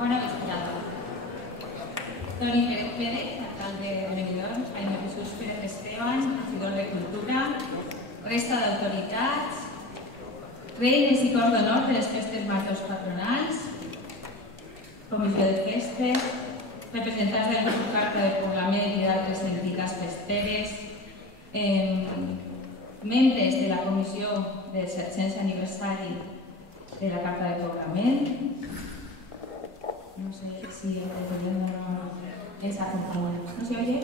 Bona vesprada. Toni Pérez, alcalde de Benidorm, Jaime Jesús Pérez Esteban, regidor de Cultura, resta d'autoritats, reines i cor d'honor de les festes majors patronals, comissió de festes, representants del grup Carta de Poblament i d'altres entitats festeres, membres de la comissió del 700 aniversari de la Carta de Poblament. No sé si el gobierno ens acompaña. ¿No se oye?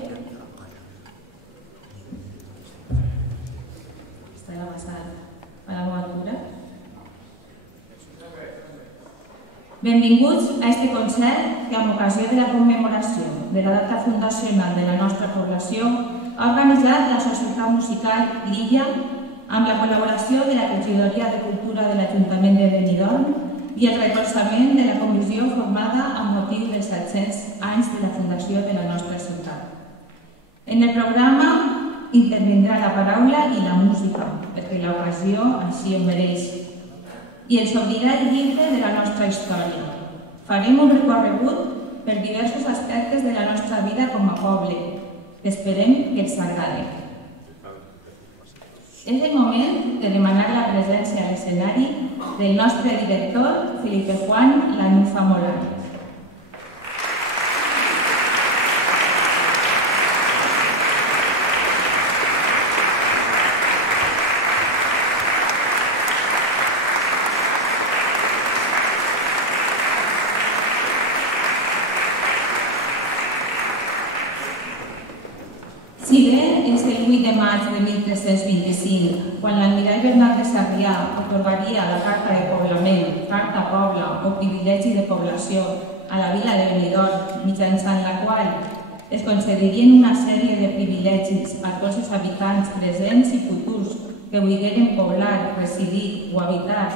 Està la passada a la meva altura. Benvinguts a este concert que, amb ocasió de la commemoració de la data fundacional de la nostra població, ha organitzat la Societat Musical L'Illa amb la col·laboració de la Regidoria de Cultura de l'Ajuntament de Benidorm i el recolzament de la comissió formada amb motiu dels 700 anys de la fundació de la nostra ciutat. En el programa intervindrà la paraula i la música, perquè l'ocasió així ho mereix, i ens obrirà el llibre de la nostra història. Farem un recorregut per diversos aspectes de la nostra vida com a poble, que esperem que els agradi. És el moment de demanar la presència a l'escenari del nostre director, Felipe Juan Lanuza Morales. Si bé és el 8 de maig de 1325, quan l'almirall Bernat de Sarrià atorgaria la Carta de Poblament, Carta Pobla o Privilegi de Població a la vila de Benidorm, mitjançant la qual es concedirien una sèrie de privilegis a tots els habitants presents i futurs que volgueren poblar, residir o habitar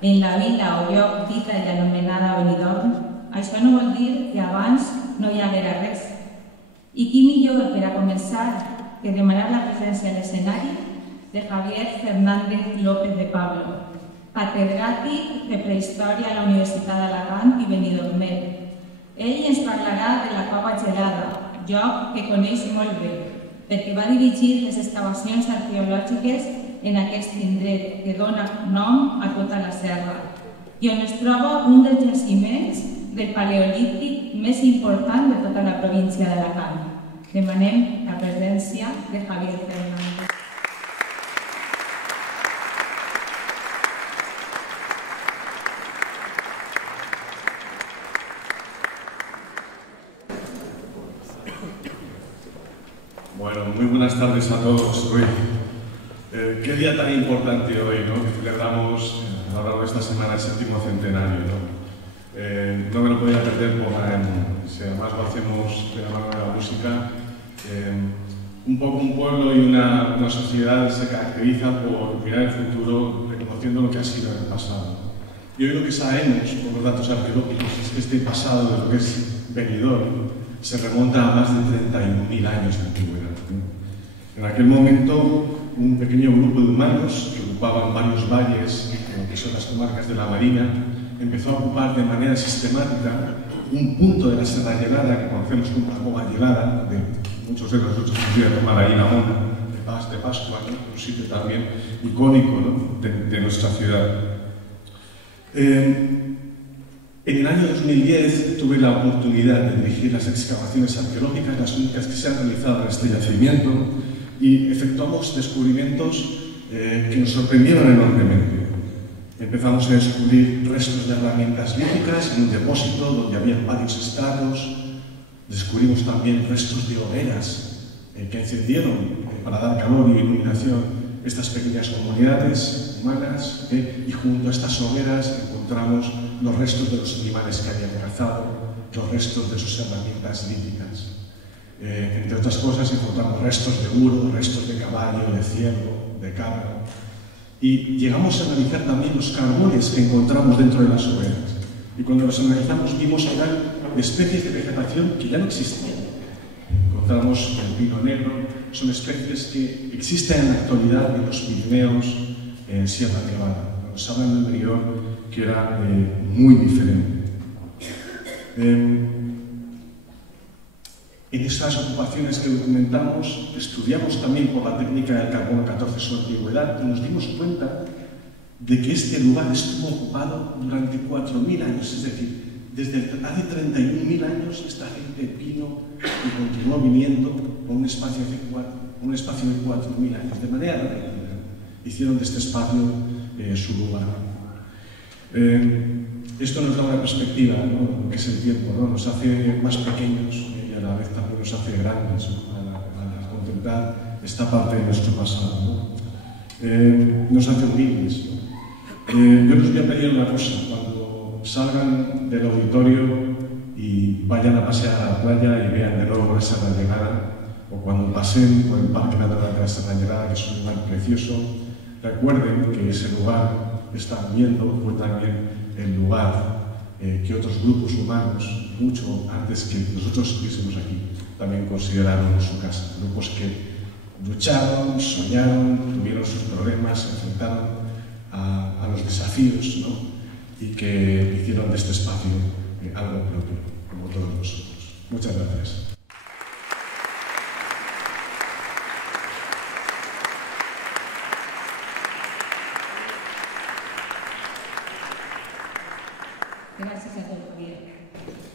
en la vila o lloc dita i anomenada Benidorm, això no vol dir que abans no hi haguera res. I qui millor per a començar que demanar la presència a l'escenari de Javier Fernández López de Pablo, catedràtic de Prehistòria a la Universitat d'Alacant i Benidormet. Ell ens parlarà de la Cova Gelada, lloc que coneix molt bé, perquè va dirigir les excavacions arqueològiques en aquest indret que dona nom a tota la serra i on es troba un dels jaciments del paleolític més important de tota la província d'Alacant. Demanem la presència de Javier Fernández. Bueno, muy buenas tardes a todos. Qué día tan importante hoy, ¿no? Que celebramos a lo largo de esta semana el 7º centenario, ¿no? No me lo podía perder si además lo hacemos de la mano de la música. Un poco un pueblo y una sociedad se caracteriza por mirar el futuro reconociendo lo que ha sido en el pasado. Y hoy lo que sabemos por los datos arqueológicos es que este pasado de lo que es Benidorm se remonta a más de 31.000 años de antigüedad. En aquel momento un pequeño grupo de humanos que ocupaban varios valles, como que son las comarcas de la Marina, empezó a ocupar de manera sistemática un punto de la Serra Gelada que conocemos como la Cova Gelada, de muchos de nosotros nos a tomar ahí la mona de Pascua, ¿no? Un sitio también icónico, ¿no? de nuestra ciudad. En el año 2010 tuve la oportunidad de dirigir las excavaciones arqueológicas, las únicas que se han realizado en este yacimiento, y efectuamos descubrimientos que nos sorprendieron enormemente. Empezamos a descubrir restos de herramientas líticas en un depósito donde había varios estratos. Descubrimos también restos de hogueras que encendieron para dar calor y iluminación estas pequeñas comunidades humanas, y junto a estas hogueras encontramos los restos de los animales que habían cazado, los restos de sus herramientas líticas. Entre otras cosas encontramos restos de burro, restos de caballo, de ciervo, de cabra. Y llegamos a analizar también los carbones que encontramos dentro de las hogueras. Y cuando los analizamos vimos que eran especies de vegetación que ya no existían. Encontramos el pino negro, son especies que existen en la actualidad en los Pirineos, en Sierra Nevada. Nos hablan de un interior que era muy diferente. En estas ocupaciones que documentamos, estudiamos también por la técnica del carbono 14 su antigüedad y nos dimos cuenta de que este lugar estuvo ocupado durante 4.000 años, es decir, desde hace 31.000 años esta gente vino y continuó viniendo por un espacio de 4.000 años, de manera repetida. Hicieron de este espacio su lugar. Esto nos da una perspectiva, ¿no?, lo que es el tiempo, ¿no? Nos hace más pequeños y a la vez también nos hace grandes, ¿no?, al contemplar esta parte de nuestro pasado, ¿no? Nos hace humildes, ¿no? Yo les voy a pedir una cosa: cuando salgan del auditorio y vayan a pasear a la playa y vean de nuevo la Serra Llegada, o cuando pasen por el Parque Natural de la Serra Llegada, que es un lugar precioso, recuerden que ese lugar que están viendo fue también el lugar que otros grupos humanos, mucho antes que nosotros estuviésemos aquí, también consideraron su casa. Grupos que lucharon, soñaron, tuvieron sus problemas, se enfrentaron a los desafíos, ¿no?, y que hicieron de este espacio algo propio, como todos nosotros. Muchas gracias. Gràcies a tots, Javier.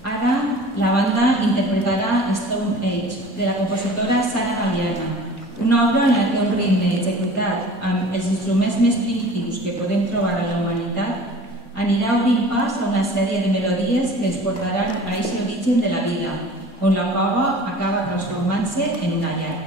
Ara la banda interpretarà Stone Age, de la compositora Sara Galliana, una obra en la que un ritme executat amb els instruments més primitius que podem trobar a la humanitat anirà obrint pas a una sèrie de melodies que ens portaran a aquest origen de la vida, on la cova acaba transformant-se en una llar.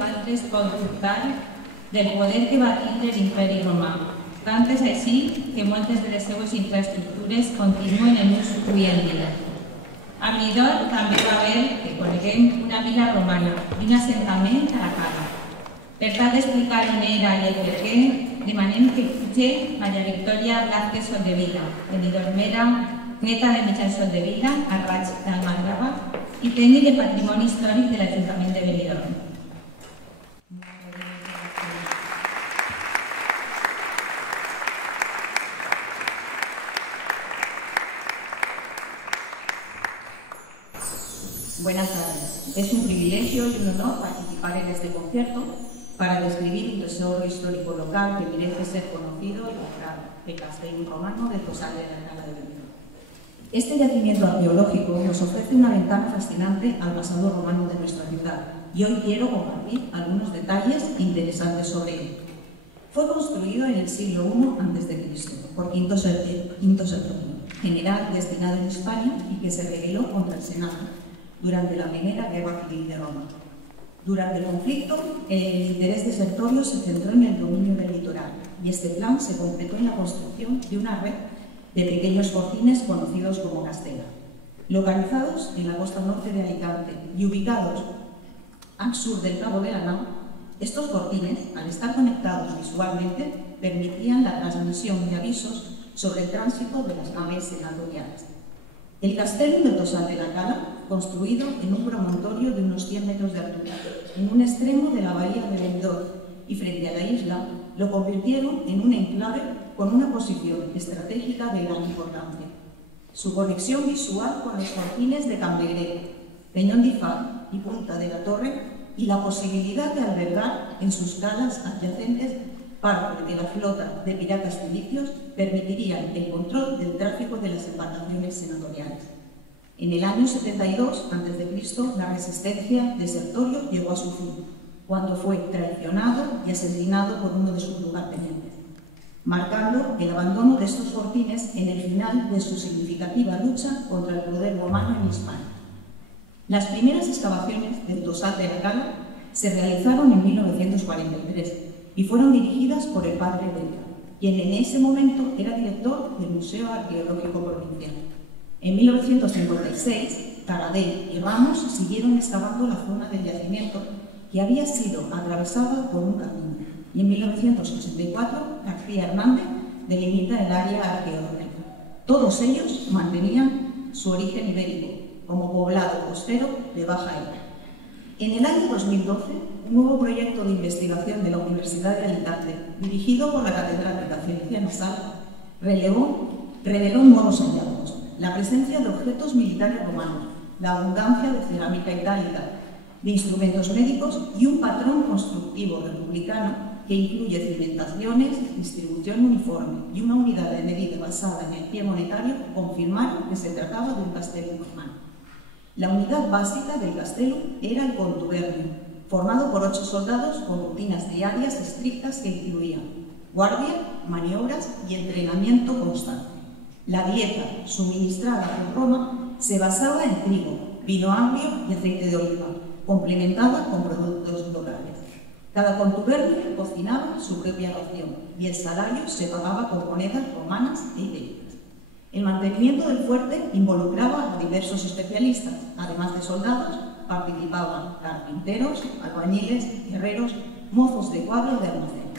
valtres pot dubtar del poder que va tindre l'imperi romà. Tant és així que moltes de les seues infraestructures continuen en ús avui en dia. A Midor també va haver, que coneguem, una vila romana i un assentament a la Cala. Per tal d'explicar on era i el per què, demanem que puge Maria Victòria Blázquez Soldevila, benidormera, neta de Miquel Soldevila, a raig d'Almadrava i tècnic de Patrimoni Històric de l'Ajuntament de Benidorm. Buenas tardes. Es un privilegio y un honor participar en este concierto para describir un tesoro histórico local que merece ser conocido y honrado, el Castellum romano del Tosal de la Cala de Benidorm. Este yacimiento arqueológico nos ofrece una ventana fascinante al pasado romano de nuestra ciudad y hoy quiero compartir algunos detalles interesantes sobre él. Fue construido en el siglo I a.C. por Quinto Sertorino, general destinado en España y que se rebeló contra el Senado durante la Primera Guerra Civil de Roma. Durante el conflicto, el interés de Sertorio se centró en el dominio del litoral y este plan se completó en la construcción de una red de pequeños fortines conocidos como castela. Localizados en la costa norte de Alicante y ubicados al sur del Cabo de la Nau, estos fortines, al estar conectados visualmente, permitían la transmisión de avisos sobre el tránsito de las naves senatoriales. El Castellum del Tosal de la Cala, construido en un promontorio de unos 100 metros de altura, en un extremo de la bahía de Benidorm y frente a la isla, lo convirtieron en un enclave con una posición estratégica de gran importancia. Su conexión visual con los fortines de Cambegrero, Peñón de Ifá y Punta de la Torre y la posibilidad de albergar en sus calas adyacentes parte de la flota de piratas filicios permitirían el control del tráfico de las embarcaciones senatoriales. En el año 72 a.C., la resistencia de Sertorio llegó a su fin, cuando fue traicionado y asesinado por uno de sus lugartenientes, marcando el abandono de estos fortines en el final de su significativa lucha contra el poder romano en Hispania. Las primeras excavaciones del Tosal de la Cala se realizaron en 1943 y fueron dirigidas por el padre Belga, quien en ese momento era director del Museo Arqueológico Provincial. En 1956, Taradell y Ramos siguieron excavando la zona del yacimiento que había sido atravesada por un camino, y en 1984 García Hernández delimita el área arqueológica. Todos ellos mantenían su origen ibérico, como poblado costero de Baja Ebro. En el año 2012, un nuevo proyecto de investigación de la Universidad de Alicante, dirigido por la catedrática Feliciana Sala, reveló nuevos hallazgos: la presencia de objetos militares romanos, la abundancia de cerámica itálica, de instrumentos médicos y un patrón constructivo republicano que incluye cimentaciones, distribución uniforme y una unidad de medida basada en el pie monetario, confirmaron que se trataba de un castellum romano. La unidad básica del castellum era el contubernio, formado por 8 soldados con rutinas diarias estrictas que incluían guardia, maniobras y entrenamiento constante. La dieta suministrada por Roma se basaba en trigo, vino agrio y aceite de oliva, complementada con productos locales. Cada contubernio cocinaba su propia ración y el salario se pagaba con monedas romanas e ibéricas. El mantenimiento del fuerte involucraba a diversos especialistas. Además de soldados, participaban carpinteros, albañiles, herreros, mozos de cuadro de almacén.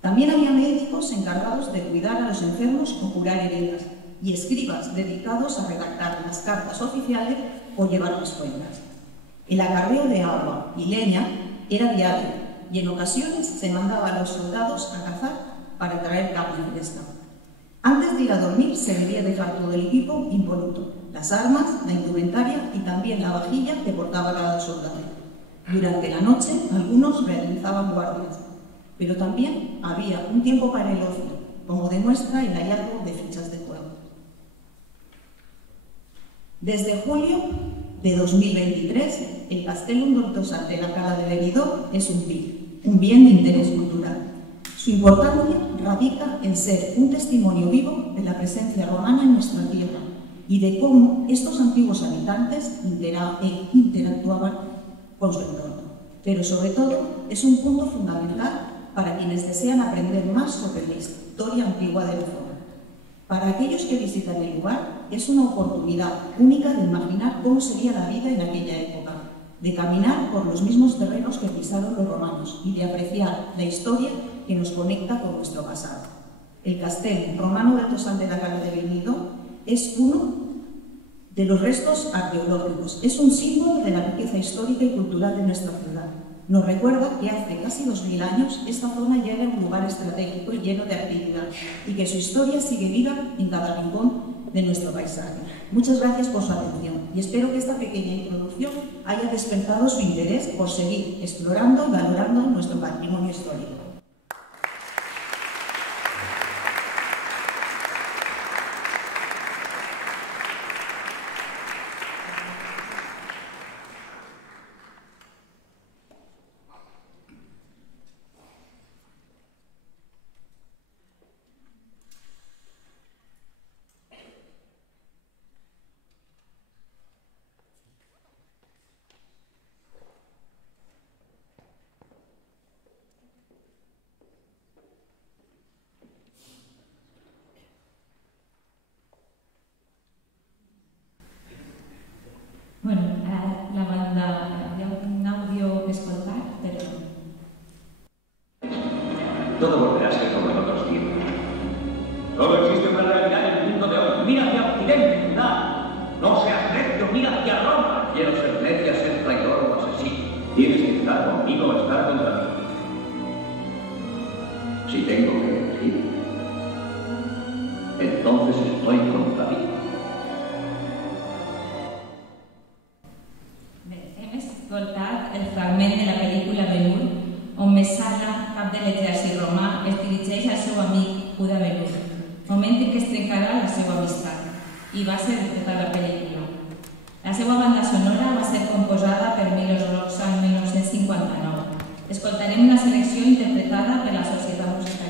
También había médicos encargados de cuidar a los enfermos o curar heridas, y escribas dedicados a redactar las cartas oficiales o llevar las cuentas. El acarreo de agua y leña era diario, y en ocasiones se mandaba a los soldados a cazar para traer carne fresca. Antes de ir a dormir se debía dejar todo el equipo impoluto, las armas, la indumentaria y también la vajilla que portaba cada soldado. Durante la noche algunos realizaban guardias, pero también había un tiempo para el ocio, como demuestra el hallazgo de fichas de juego. Desde julio de 2023, el Castellum del Tosal de la Cala de Benidorm es un bien de interés cultural. Su importancia radica en ser un testimonio vivo de la presencia romana en nuestra tierra y de cómo estos antiguos habitantes interactuaban con su entorno. pero sobre todo es un punto fundamental para quienes desean aprender más sobre la historia antigua de la zona. Para aquellos que visitan el lugar, es una oportunidad única de imaginar cómo sería la vida en aquella época, de caminar por los mismos terrenos que pisaron los romanos y de apreciar la historia que nos conecta con nuestro pasado. El castell romano de Tossal de la Cala de Benido es uno de los restos arqueológicos, es un símbolo de la riqueza histórica y cultural de nuestra ciudad. Nos recuerda que hace casi 2000 años esta zona ya era un lugar estratégico y lleno de actividad y que su historia sigue viva en cada rincón de nuestro paisaje. Muchas gracias por su atención y espero que esta pequeña introducción haya despertado su interés por seguir explorando y valorando nuestro patrimonio histórico. Bueno, la banda, hi ha un audio que escoltar, pero... Todo volverá a ser como en otros tiempos. Solo existe una realidad en el mundo de hoy. Mira hacia Occidente, ciudad. No seas necio, mira hacia Roma. Quiero ser necia, ser traidor o asesino. Tienes que estar conmigo o estar contra mí. Si tengo que elegir, entonces estoy contra ti. Hem escoltat el fragment de la pel·lícula Ben-Hur, on Messala, cap de l'exèrcit romà, es dirigeix al seu amic Uda Ben-Hur, moment en què es trencarà la seva amistat, i va ser tota la pel·lícula. La seva banda sonora va ser composada per Milos Rox el 1959. Escoltarem una selecció interpretada per la Societat Musical.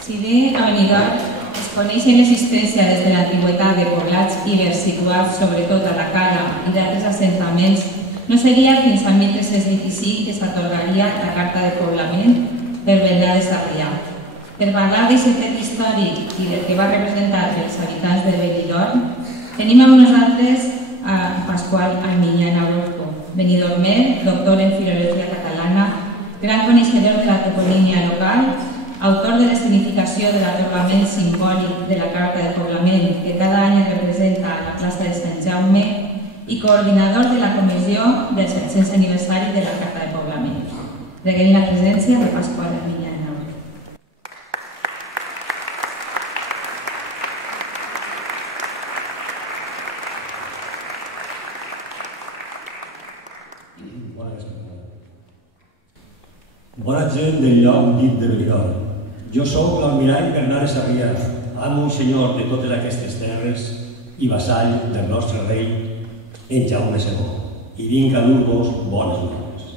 Si bé a Benidorm es coneixen l'existència des de l'antiguitat de poblats ibers situats sobretot a la Cala i d'altres assentaments, no seria fins al 1325 que s'atorgaria la Carta de Poblament per Bernat de Sarrià. Per parlar d'aquest fet històric i del que va representar els habitants de Benidorm, tenim amb nosaltres a Pasqual Armiñana Orozco, benidormer, doctor en Filologia Catalana, gran coneixedor de la toponímia local, autor de l'escenificació de l'atorgament simbòlic de la Carta de Poblament que cada any es representa a la plaça de Sant Jaume i coordinador de la comissió del 700 aniversari de la Carta de Poblament. Reguem la presència de Pasqual Armiñana. Bona gent del lloc dit de Benidorm. Jo soc l'almirall Bernat de Sarrià, amo i senyor de totes aquestes terres i vassall del nostre rei, en Jaume II, i vinc a dur-vos bones noves.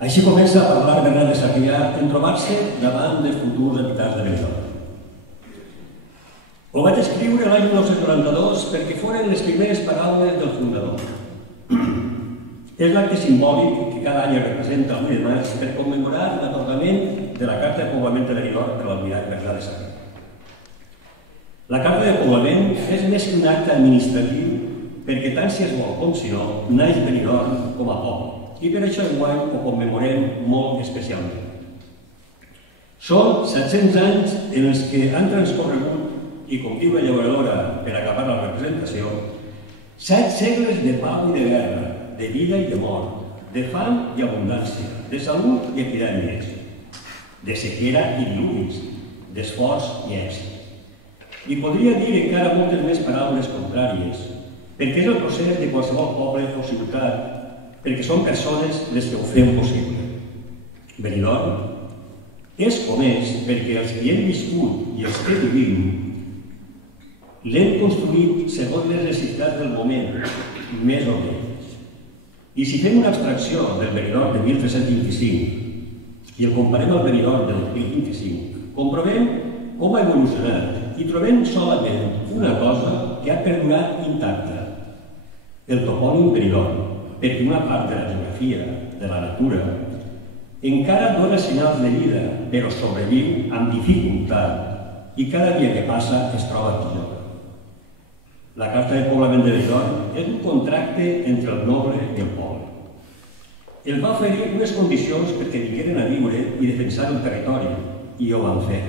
Així comença a parlar Bernat de Sarrià en trobar-se davant dels futurs habitants de Benidorm. Ho vaig escriure l'any 1992 perquè foren les primeres paraules del fundador. És l'acte simbòlic que cada any es representa el 1 de maig per commemorar l'atorgament de la Carta de Poblament de Benidorm per l'almirall Bernat de Sarrià. La Carta de Poblament és més que un acte administratiu perquè tant si es vol com si no, naix Benidorm com a poble i per això enguany ho commemorem molt especialment. Són 700 anys en els que han transcorregut i, com diu la llauradora per acabar la representació, 7 segles de pau i de guerra, de vida i de mort, de fam i abundància, de salut i epidèmies, de sequera i diluvis, d'esforç i èxit. I podria dir encara moltes més paraules contràries, perquè és el procés de qualsevol poble o ciutat, perquè són persones les que ho fem possible. Benidorm és com és perquè els que hem viscut i els que vivim l'hem construït segons les necessitats del moment, més o menys. I si fem una abstracció del Benidorm de 1325 i el comparem al Benidorm de 2025, comprovem com ha evolucionat i trobem solament una cosa que ha perdurat intacta: el topònim Benidorm, perquè una part de la geografia, de la natura, encara dona senyals de vida, però sobreviu amb dificultat i cada dia que passa es troba pitjor. La Carta de Poblament de Benidorm és un contracte entre el noble i el poble. El va oferir unes condicions perquè vingueren a viure i defensar el territori, i ho van fer.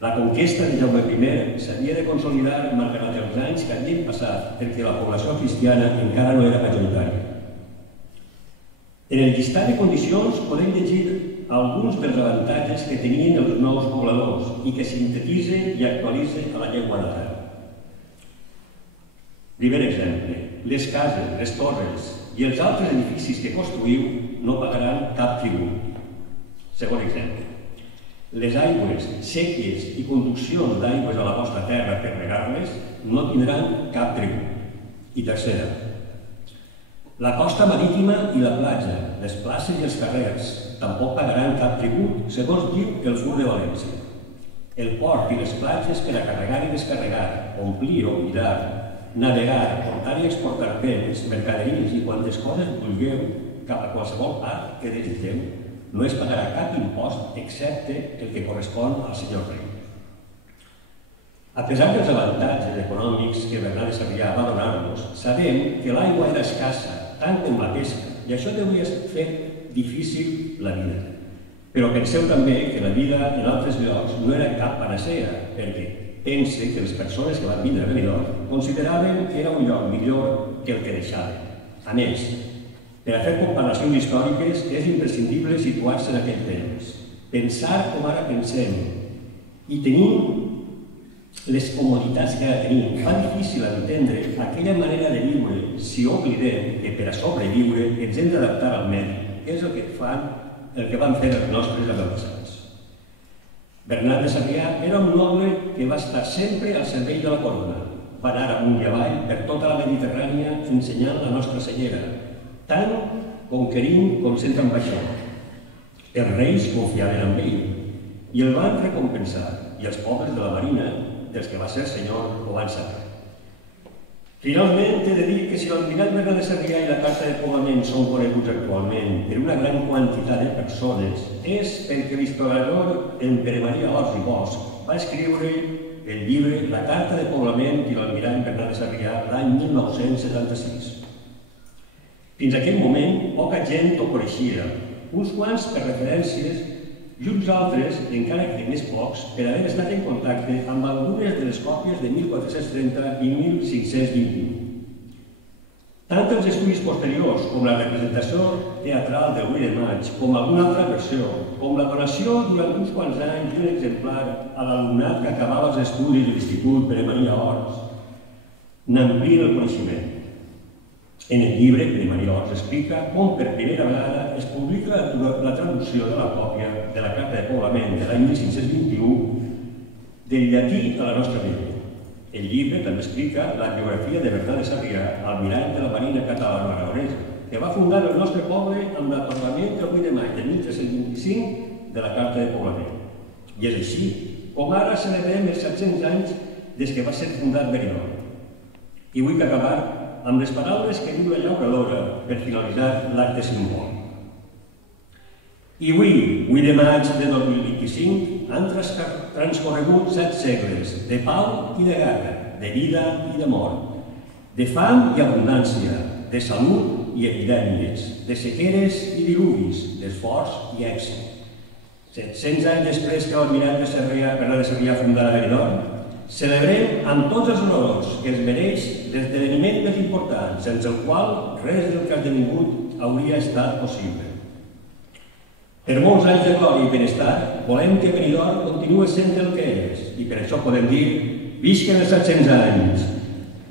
La conquesta de Jaume I s'havia de consolidar malgrat els anys que havien passat perquè la població cristiana encara no era majoritària. En el llistat de condicions podem llegir alguns dels avantatges que tenien els nous pobladors i que sintetitzen i actualitzen a la llengua natal. Primer exemple, les cases, les torres i els altres edificis que construïu no pagaran cap tribut. Segon exemple, les aigües, séquies i conduccions d'aigües a la vostra terra per regar-les no tindran cap tribut. I tercera, la costa marítima i la platja, les places i els carrers tampoc pagaran cap tribut, segons diu el Fur de València. El port i les platges per a carregar i descarregar, omplir o buidar, navegar, portar i exportar béns, mercaderies i quantes coses vulgueu cap a qualsevol part que desitgeu, no es pagarà cap impost excepte el que correspon al senyor rei. A pesar dels avantatges econòmics que Bernat de Sarrià va donar-nos, sabem que l'aigua era escassa, tant com la pesca, i això deuria fer difícil la vida. Però penseu també que la vida en altres llocs no era cap panacea, perquè pense que les persones que van vindre a Benidorm consideraven que era un lloc millor que el que deixaven. A més, per a fer comparacions històriques és imprescindible situar-se en aquell temps, pensar com ara pensem i tenim les comoditats que ara tenim. Fa difícil entendre aquella manera de viure si oblidem que per a sobreviure ens hem d'adaptar al medi, que és el que van fer els nostres avantpassats. Bernat de Sarrià era un noble que va estar sempre al servei de la corona. Va anar amunt i avall per tota la Mediterrània ensenyant la nostra senyera, tant conquerint com sent ambaixador. Els reis confiaven en ell. i el van recompensar, i els pobles de la Marina, dels que va ser senyor, ho van saber. Finalment, he de dir que si l'almirall Bernat de Sarrià i la Carta de Poblament són coneguts actualment per una gran quantitat de persones, és perquè l'historiador en Pere Maria Ors i Bosch va escriure el llibre La Carta de Poblament i l'almirall Bernat de Sarrià l'any 1976. Fins a aquell moment, poca gent ho coneixia, uns quants per referències i uns altres, encara que més pocs, per haver estat en contacte amb algunes de les còpies de 1430 i 1521. Tant els estudis posteriors, com la representació teatral del 8 de maig, com alguna altra versió, com la donació durant uns quants anys d'un exemplar a l'alumnat que acabava els estudis de l'Institut Pere Maria Ors, n'amplien el coneixement. En el llibre, Pere Maria Ors explica com per primera vegada es publica la traducció de la còpia de la Carta de Poblament de l'any 1521 del llatí a la nostra llengua. El llibre també explica la biografia de Bernat de Sarrià, almirall de la Marina Catalana-Aragonesa, que va fundar el nostre poble amb l'atorgament del 8 de maig de 1325 de la Carta de Poblament. I és així com ara celebrem els 700 anys des que va ser fundat Benidorm. I vull acabar amb les paraules que diu la llauradora per finalitzar l'acte simbòlic. I avui, 8 de maig de 2025, han transcorregut 7 segles de pau i de guerra, de vida i de mort, de fam i abundància, de salut i epidèmies, de sequeres i diluvis, d'esforç i èxit. 700 anys després que l'almirall Bernat de Sarrià fundara Benidorm, celebrem amb tots els honors que es mereix l'esdeveniment més important, sense el qual res del que ha esdevingut hauria estat possible. Per molts anys de glòria i benestar, volem que Benidorm continuï sent el que és, i per això podem dir: visca els 700 anys,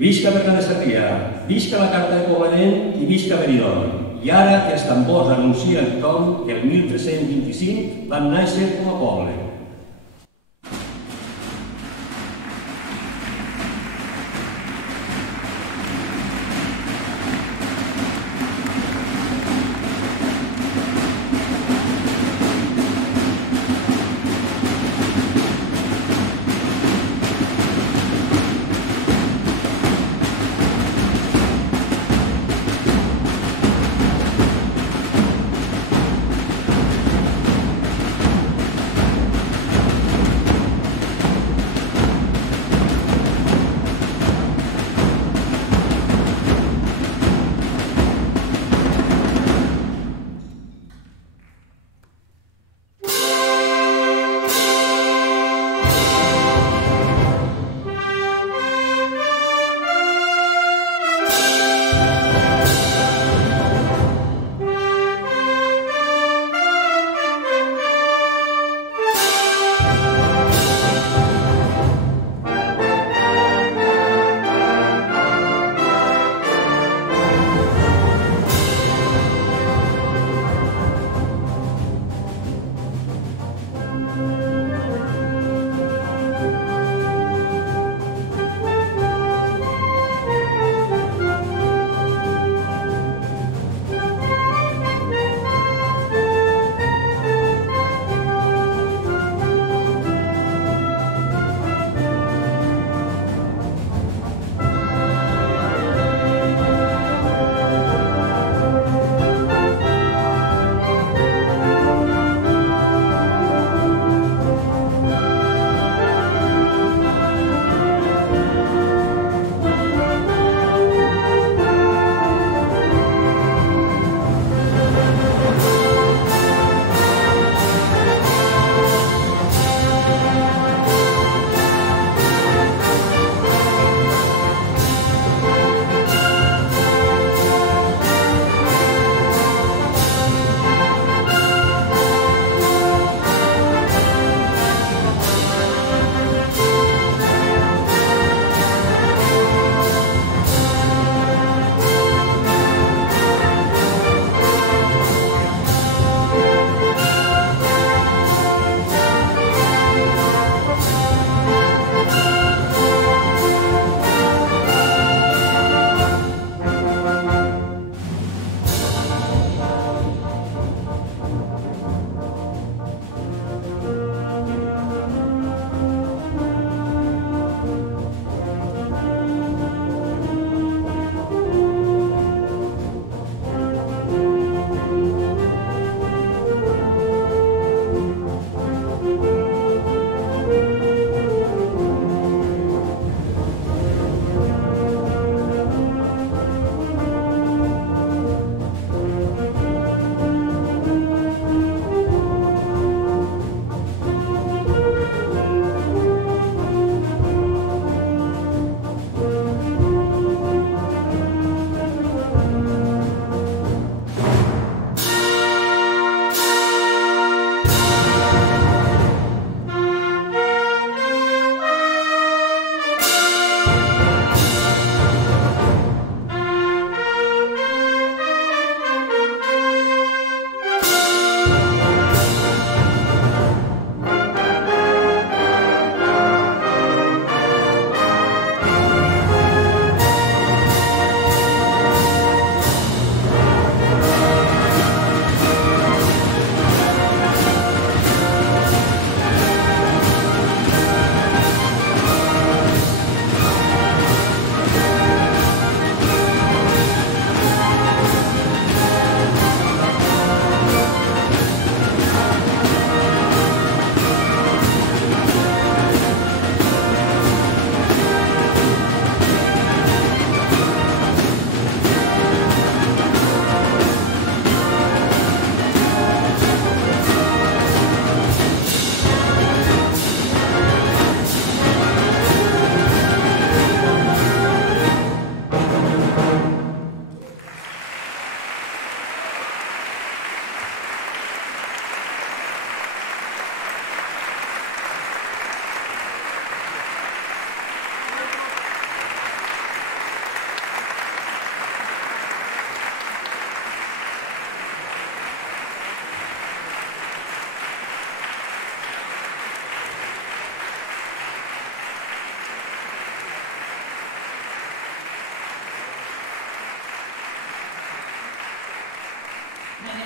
visca Bernat de Sarrià, visca la Carta de Poblament i visca Benidorm. I ara que els tambors anuncien a tothom que el 1325 van néixer com a poble.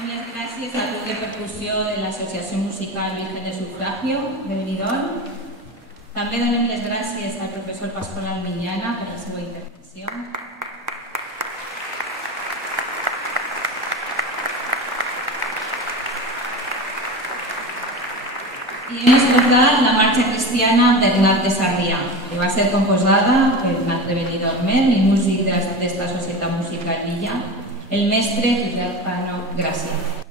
Donem les gràcies al grup de percussió de l'Associació Musical Virgen del Sufragio de Benidorm. També donem les gràcies al professor Pasqual Almiñana per la seva intervenció. I hem escoltat la marxa cristiana Bernat de Sarrià, que va ser composada per un altre benidormer i músic d'esta societat musical Lilla, el mestre Josep Cano Gràcia.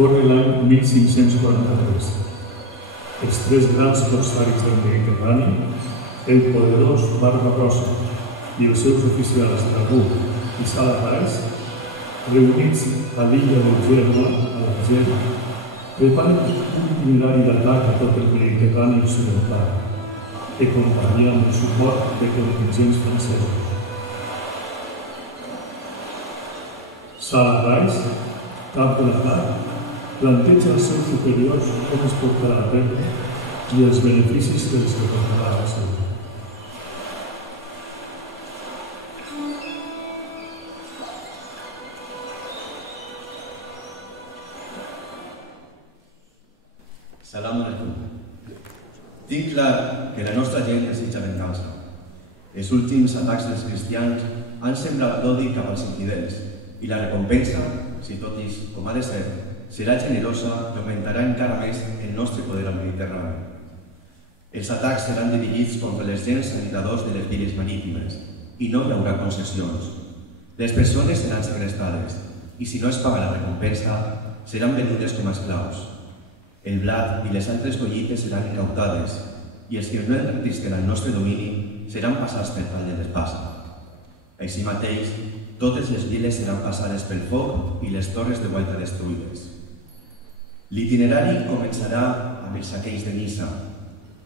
Corre l'any 1543. Els tres grans corsaris del Mediterrani, el poderós Barbarossa i els seus oficials Dragó i Salapàs, reunits a l'illa del Genoa, a l'Argent, preparen un itinerari d'atac a tot el Mediterrani occidental, que comptaria amb el suport de contingents francesos. Salapàs, cap de l'atac, planteja als seus superiors com es portarà a terme i els beneficis que els retornarà al seu. Salam alaikum. Tinc clar que la nostra gent desitja venjança. Els últims atacs dels cristians han sembrat l'odi cap als infidels i la recompensa, si tot és com ha de ser, serà generosa i augmentarà encara més el nostre poder al Mediterrani. Els atacs seran dirigits contra les gens habitadors de les viles marítimes i no hi haurà concessions. Les persones seran segrestades i si no es paga la recompensa seran venudes com a esclaus. El blat i les altres collites seran incautades i els que no enregistren al nostre domini seran passats per tall de l'espasa. Així mateix, totes les viles seran passades pel foc i les torres de guaita destruïdes. L'itinerari començarà amb els saqueig de Niça,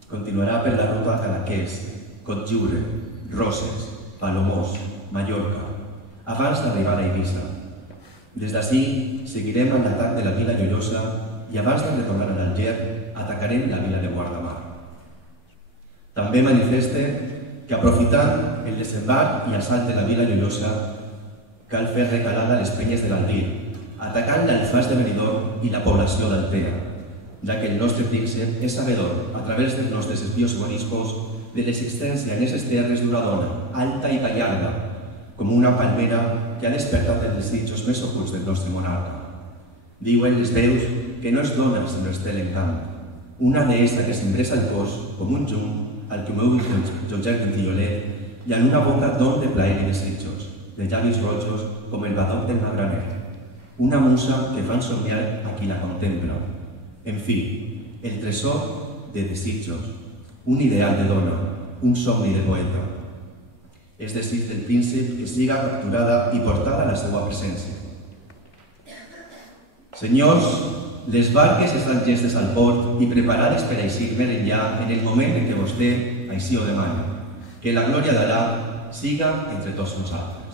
continuarà per la ruta a Cadaqués, Cotlliure, Roses, Palomós, Mallorca, abans d'arribar a Eivissa. Des d'ací seguirem amb l'atac de la vila Llorosa i abans de retornar a l'Alger atacarem la vila de Guardamar. També manifeste que aprofitant el desembarc i assalt de la vila Llorosa cal fer recalada les penyes de l'Albir, atacant l'Alfàs de Benidorm i la població d'Altea, ja que el nostre príncep és sabedor, a través dels nostres espios moriscos, de l'existència en aquestes terres d'una dona, alta i gallarda, com una palmera que ha despertat els desitjos més ocults del nostre monarca. Diuen les veus que no és dona sinó és l'encant, una deessa que s'impressa el cos com un llum al que mou Josep Ventiolet i en una boca don de plaer i desitjos, de llavis rojos com el badoc del magraner. Una musa que fan somiar a qui la contempla. En fi, el tresor de desitjos, un ideal de dona, un somni de poeta. És desig del príncep que siga capturada i portada a la seva presència. Senyors, les barques estan llestes al port i preparades per eixir més enllà en el moment en què vostè així ho demana. Que la glòria d'Alà siga entre tots nosaltres.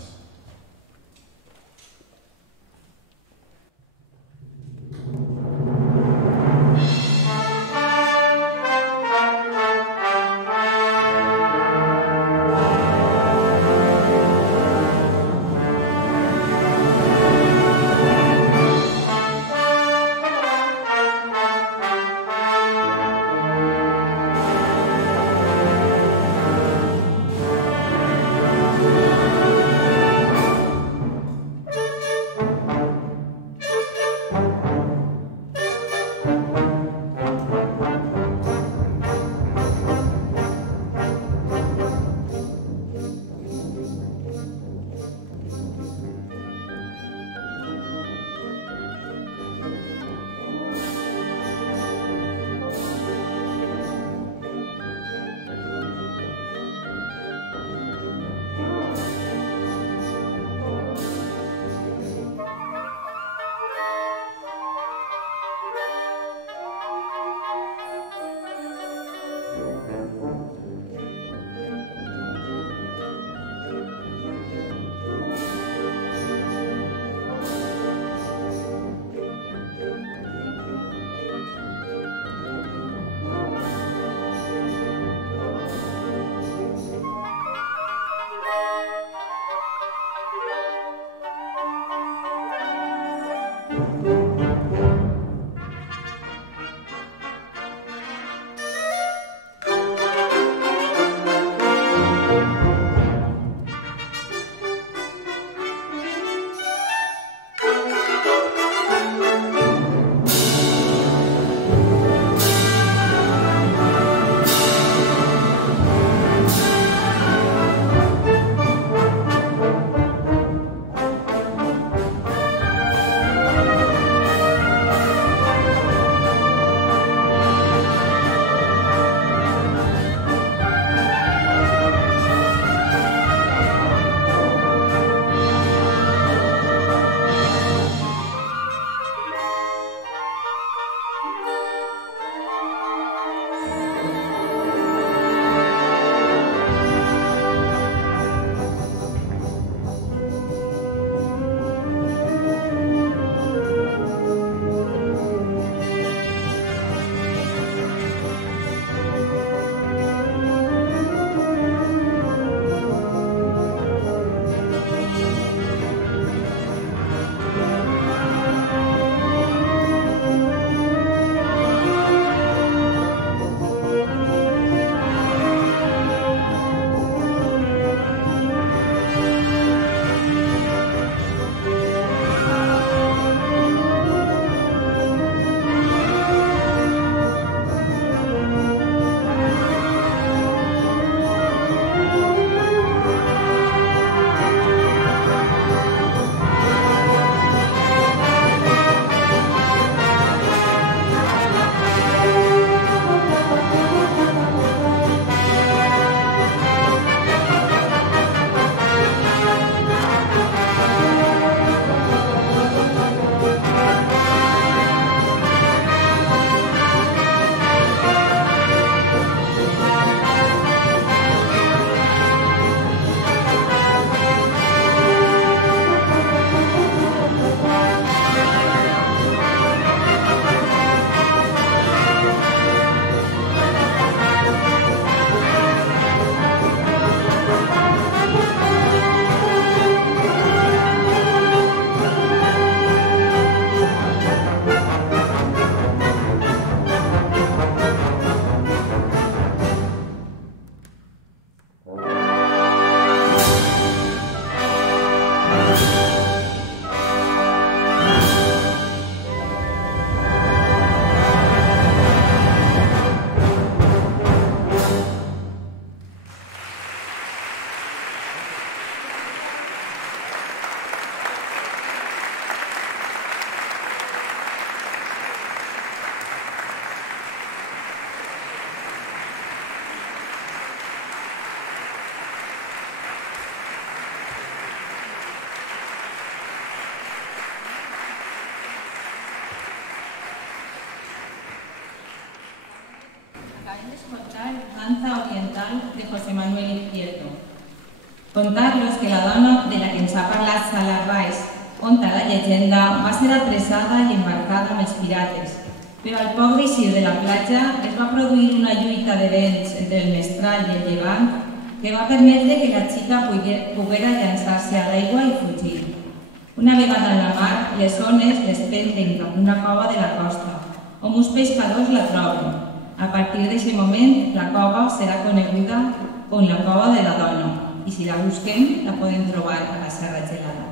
escoltar Danza Oriental de José Manuel Izquierdo. Contar-los que la dona de la que ens ha parlat Sala Baix, on la llegenda, va ser apressada i embarcada amb els pirates, però al poc d'eixir de la platja es va produir una lluita de vents entre el mestral i el llevant que va permetre que la xica poguera llançar-se a l'aigua i fugir. Una vegada en la mar, les ones despenten cap a una cova de la costa, on uns pescadors la troben. A partir d'aquest moment, la cova serà coneguda com la cova de la dona, i si la busquem, la podem trobar a la Serra Gelada.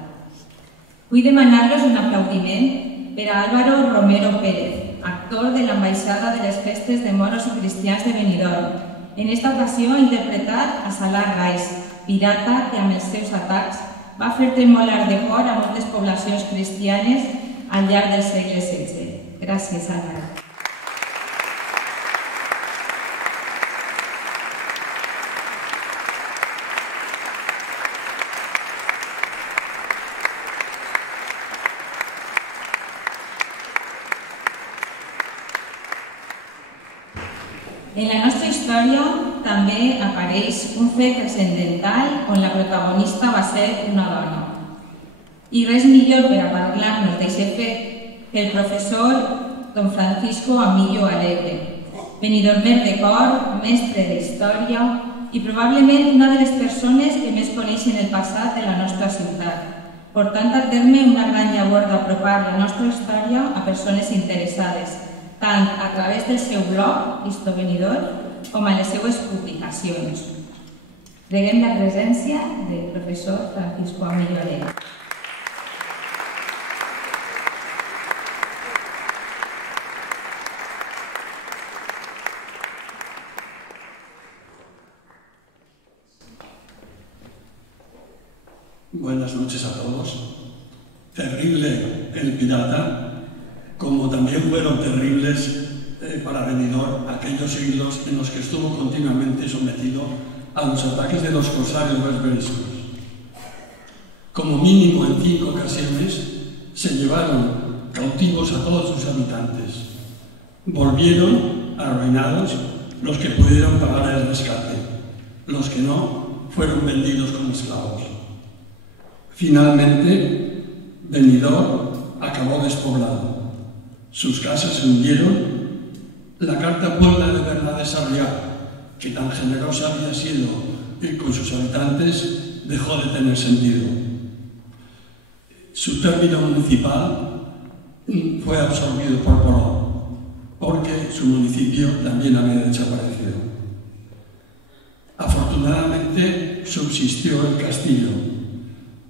Vull demanar-los un aplaudiment per a Álvaro Romero Pérez, actor de l'ambaixada de les festes de moros i cristians de Benidorm. En esta ocasió ha interpretat a Salar Gais, pirata que amb els seus atacs va fer tremolar de por a moltes poblacions cristianes al llarg del segle XVI. Gràcies, Álvaro. En la nostra història també apareix un fet transcendental on la protagonista va ser una dona. I res millor per a parlar-nos d'aquest fet que el professor don Francisco Amillo Alegre, benidormer de cor, mestre d'història i probablement una de les persones que més coneixen el passat de la nostra ciutat, portant a terme una gran llavor d'apropar la nostra història a persones interessades, tant a través del seu blog, Histo Benidorm, com a les seues publicacions. Preguem la presència del professor Francisco Amillo Alegre. Buenas noches a todos. Terrible el pirata, como también fueron terribles para Benidorm aquellos siglos en los que estuvo continuamente sometido a los ataques de los corsarios berberiscos. Como mínimo en 5 ocasiones se llevaron cautivos a todos sus habitantes. Volvieron arruinados los que pudieron pagar el rescate. Los que no fueron vendidos como esclavos. Finalmente, Benidorm acabó despoblado. Sus casas se hundieron, la carta Puebla de Bernabé Sarriá, que tan generosa había sido con sus habitantes, dejó de tener sentido. Su término municipal fue absorbido por Poró, porque su municipio también había desaparecido. Afortunadamente subsistió el castillo,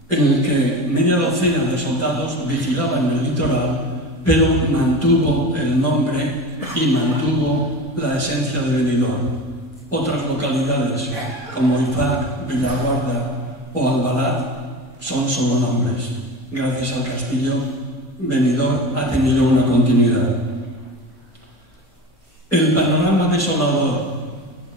en el que media docena de soldados vigilaban el litoral, pero mantuvo el nombre y mantuvo la esencia de Benidorm. Otras localidades, como Ifac, Villaguarda o Albalat, son solo nombres. Gracias al castillo, Benidorm ha tenido una continuidad. El panorama desolador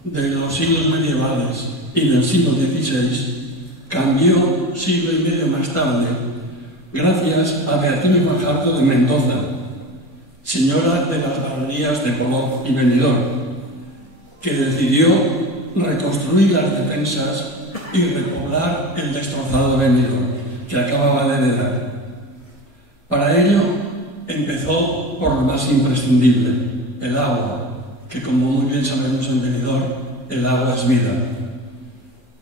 de los siglos medievales y del siglo XVI cambió siglo y medio más tarde gracias a Beatriz Fajardo de Mendoza, señora de las barrerías de Polop y Benidorm, que decidió reconstruir las defensas y repoblar el destrozado Benidorm, que acababa de heredar. Para ello, empezó por lo más imprescindible, el agua, que como muy bien sabemos en Benidorm, el agua es vida.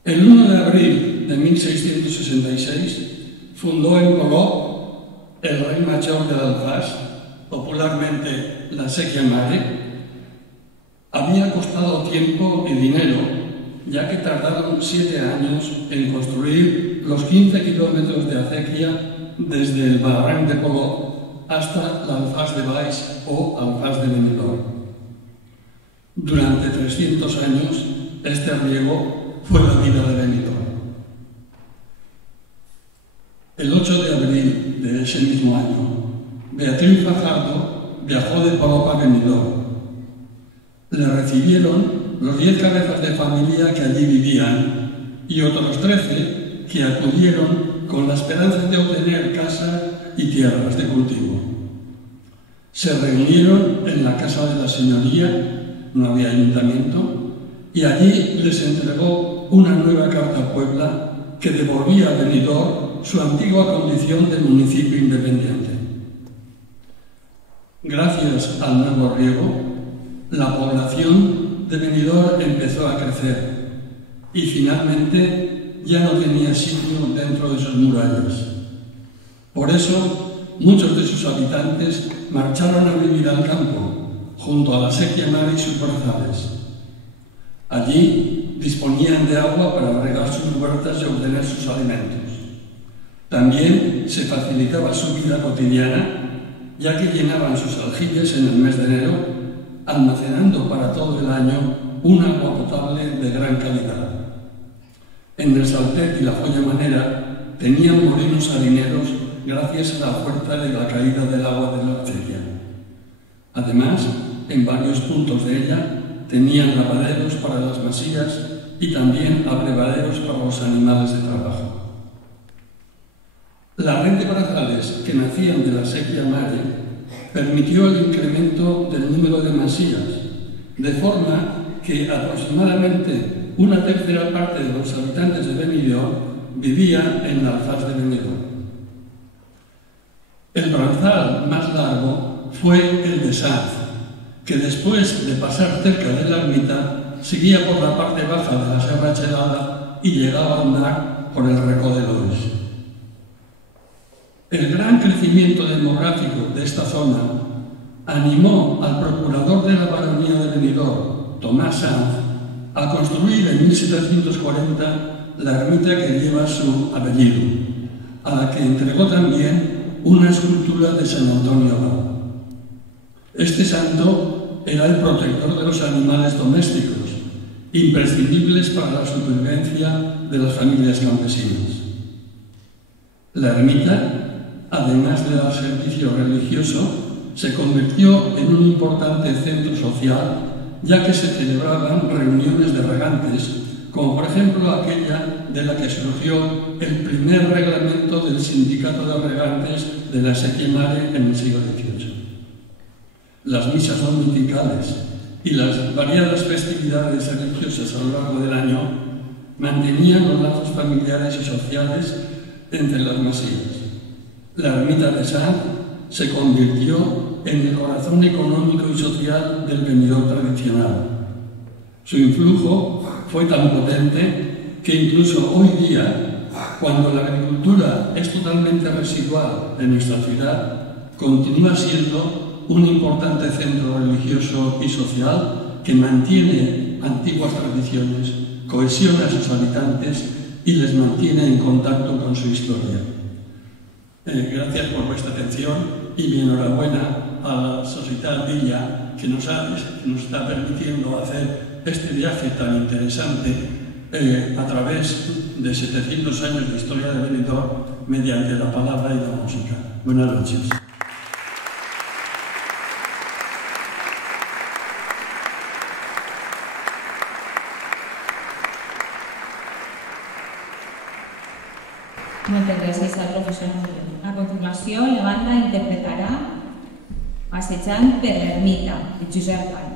El 1 de abril de 1666 fundó en Polop el rey mayor de Alfás, popularmente la Sequia Mare. Había costado tiempo y dinero, ya que tardaron 7 años en construir los 15 kilómetros de acequia desde el Barranc de Polop hasta la Alfás de Baix o Alfás de Benidorm. Durante 300 años, este riego fue la vida de Benidorm. El 8 de abril de ese mismo año, Beatriz Fajardo viajó de Polop a Benidorm. Le recibieron los 10 cabezas de familia que allí vivían y otros 13 que acudieron con la esperanza de obtener casas y tierras de cultivo. Se reunieron en la casa de la señoría no había ayuntamiento, y allí les entregó una nueva carta a Puebla que devolvía a Benidorm su antigua condición de municipio independiente. Gracias al nuevo riego, la población de Benidorm empezó a crecer y finalmente ya no tenía sitio dentro de sus murallas. Por eso, muchos de sus habitantes marcharon a vivir al campo, junto a la Sequia Mare y sus brazales. Allí disponían de agua para regar sus huertas y obtener sus alimentos. También se facilitaba su vida cotidiana, ya que llenaban sus aljibes en el mes de enero, almacenando para todo el año un agua potable de gran calidad. En el Saltet y la Joya Manera tenían molinos harineros gracias a la fuerza de la caída del agua de la acequia. Además, en varios puntos de ella tenían lavaderos para las masías y también abrevaderos para los animales de trabajo. La red de brazales que nacían de la Sequia Mare permitió el incremento del número de masías, de forma que aproximadamente una tercera parte de los habitantes de Benidorm vivían en la alfaz de Benidorm. El brazal más largo fue el de Sanz, que después de pasar cerca de la ermita, seguía por la parte baja de la Serra Chelada y llegaba a andar por el Recó de Lois. El gran crecimiento demográfico de esta zona animó al procurador de la baronía de Benidorm, Tomás Sanz, a construir en 1740 la ermita que lleva su apellido, a la que entregó también una escultura de San Antonio Abad. Este santo era el protector de los animales domésticos, imprescindibles para la supervivencia de las familias campesinas. La ermita, además de dar servicio religioso, se convirtió en un importante centro social, ya que se celebraban reuniones de regantes, como por ejemplo aquella de la que surgió el primer reglamento del Sindicato de Regantes de la Sequia Mare en el siglo XVIII. Las misas dominicales y las variadas festividades religiosas a lo largo del año mantenían los lazos familiares y sociales entre las masías. La ermita de Sanz se convirtió en el corazón económico y social del Benidorm tradicional. Su influjo fue tan potente que incluso hoy día, cuando la agricultura es totalmente residual en nuestra ciudad, continúa siendo un importante centro religioso y social que mantiene antiguas tradiciones, cohesiona a sus habitantes y les mantiene en contacto con su historia. Gracias por vuestra atención y mi enhorabuena a la Societat Villa que nos está permitiendo hacer este viaje tan interesante a través de 700 años de historia de Benidorm mediante la palabra y la música. Buenas noches. Moltes gràcies al professor Moller. A continuació, la banda interpretarà Passejant per l'ermita, de Josep Pla.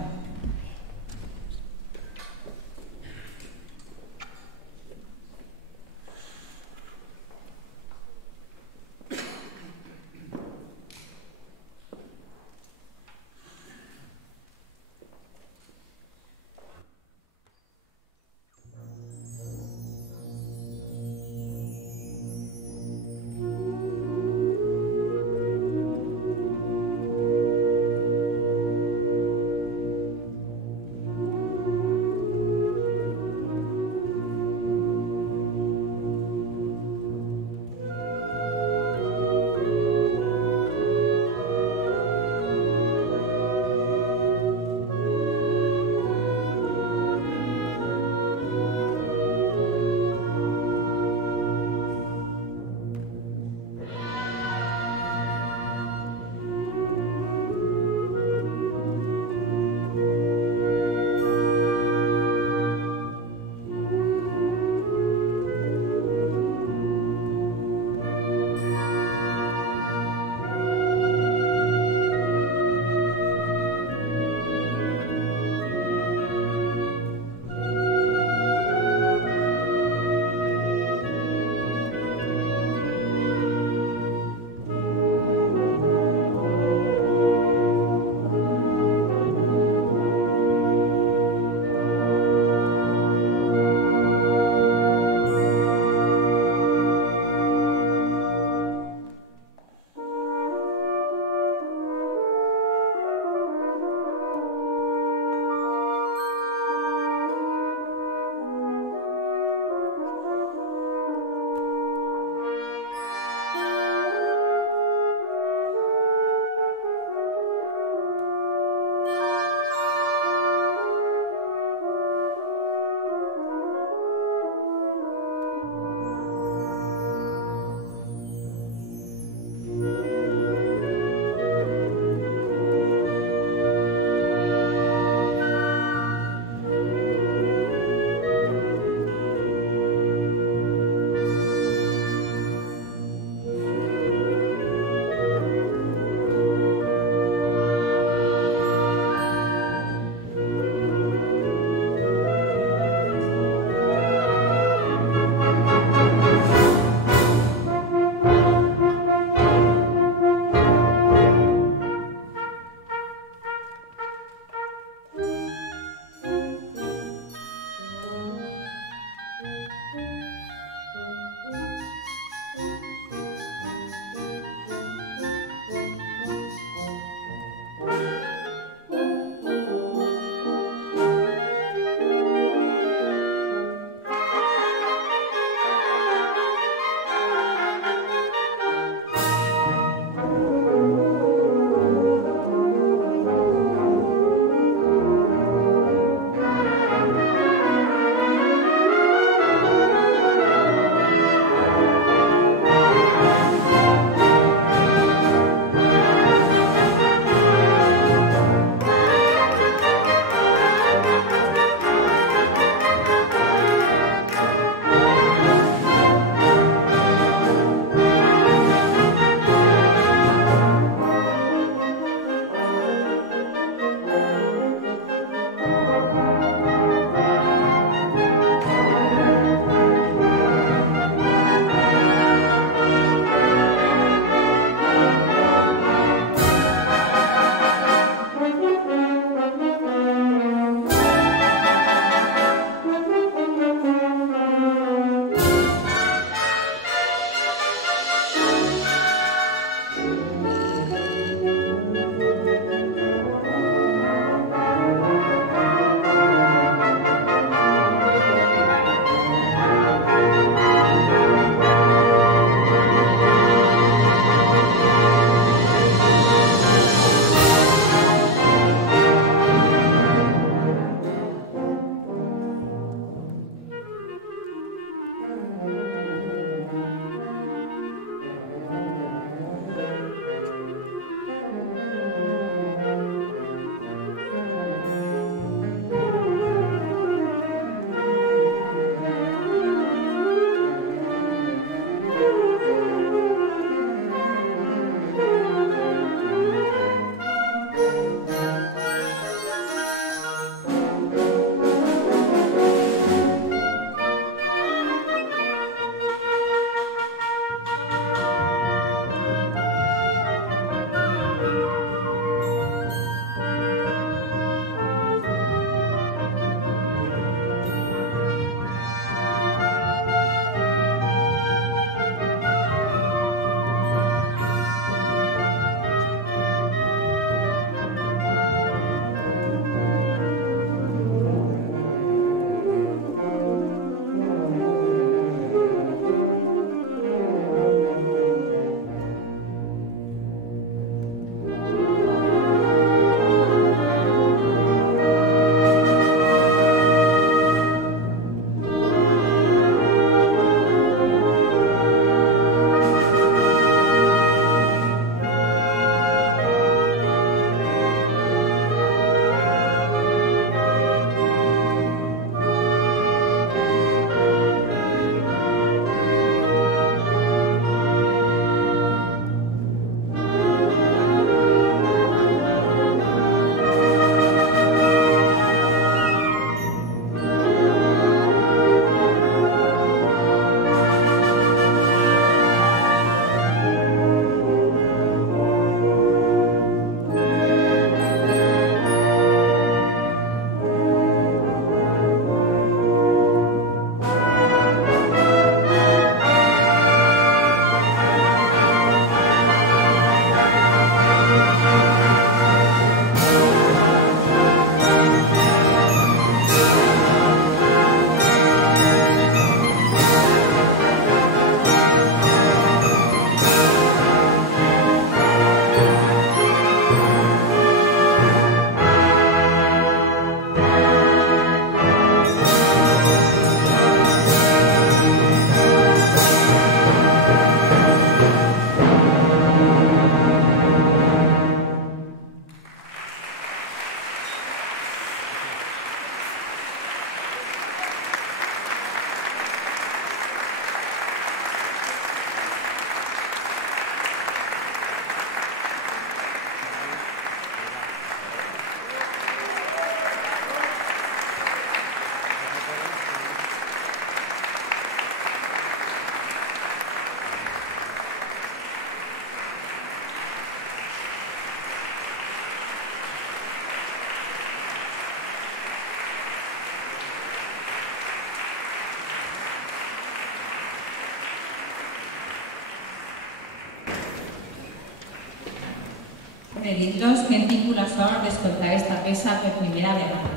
Pedirlos que hem tingut la sort d'escoltar esta peça per primera vegada.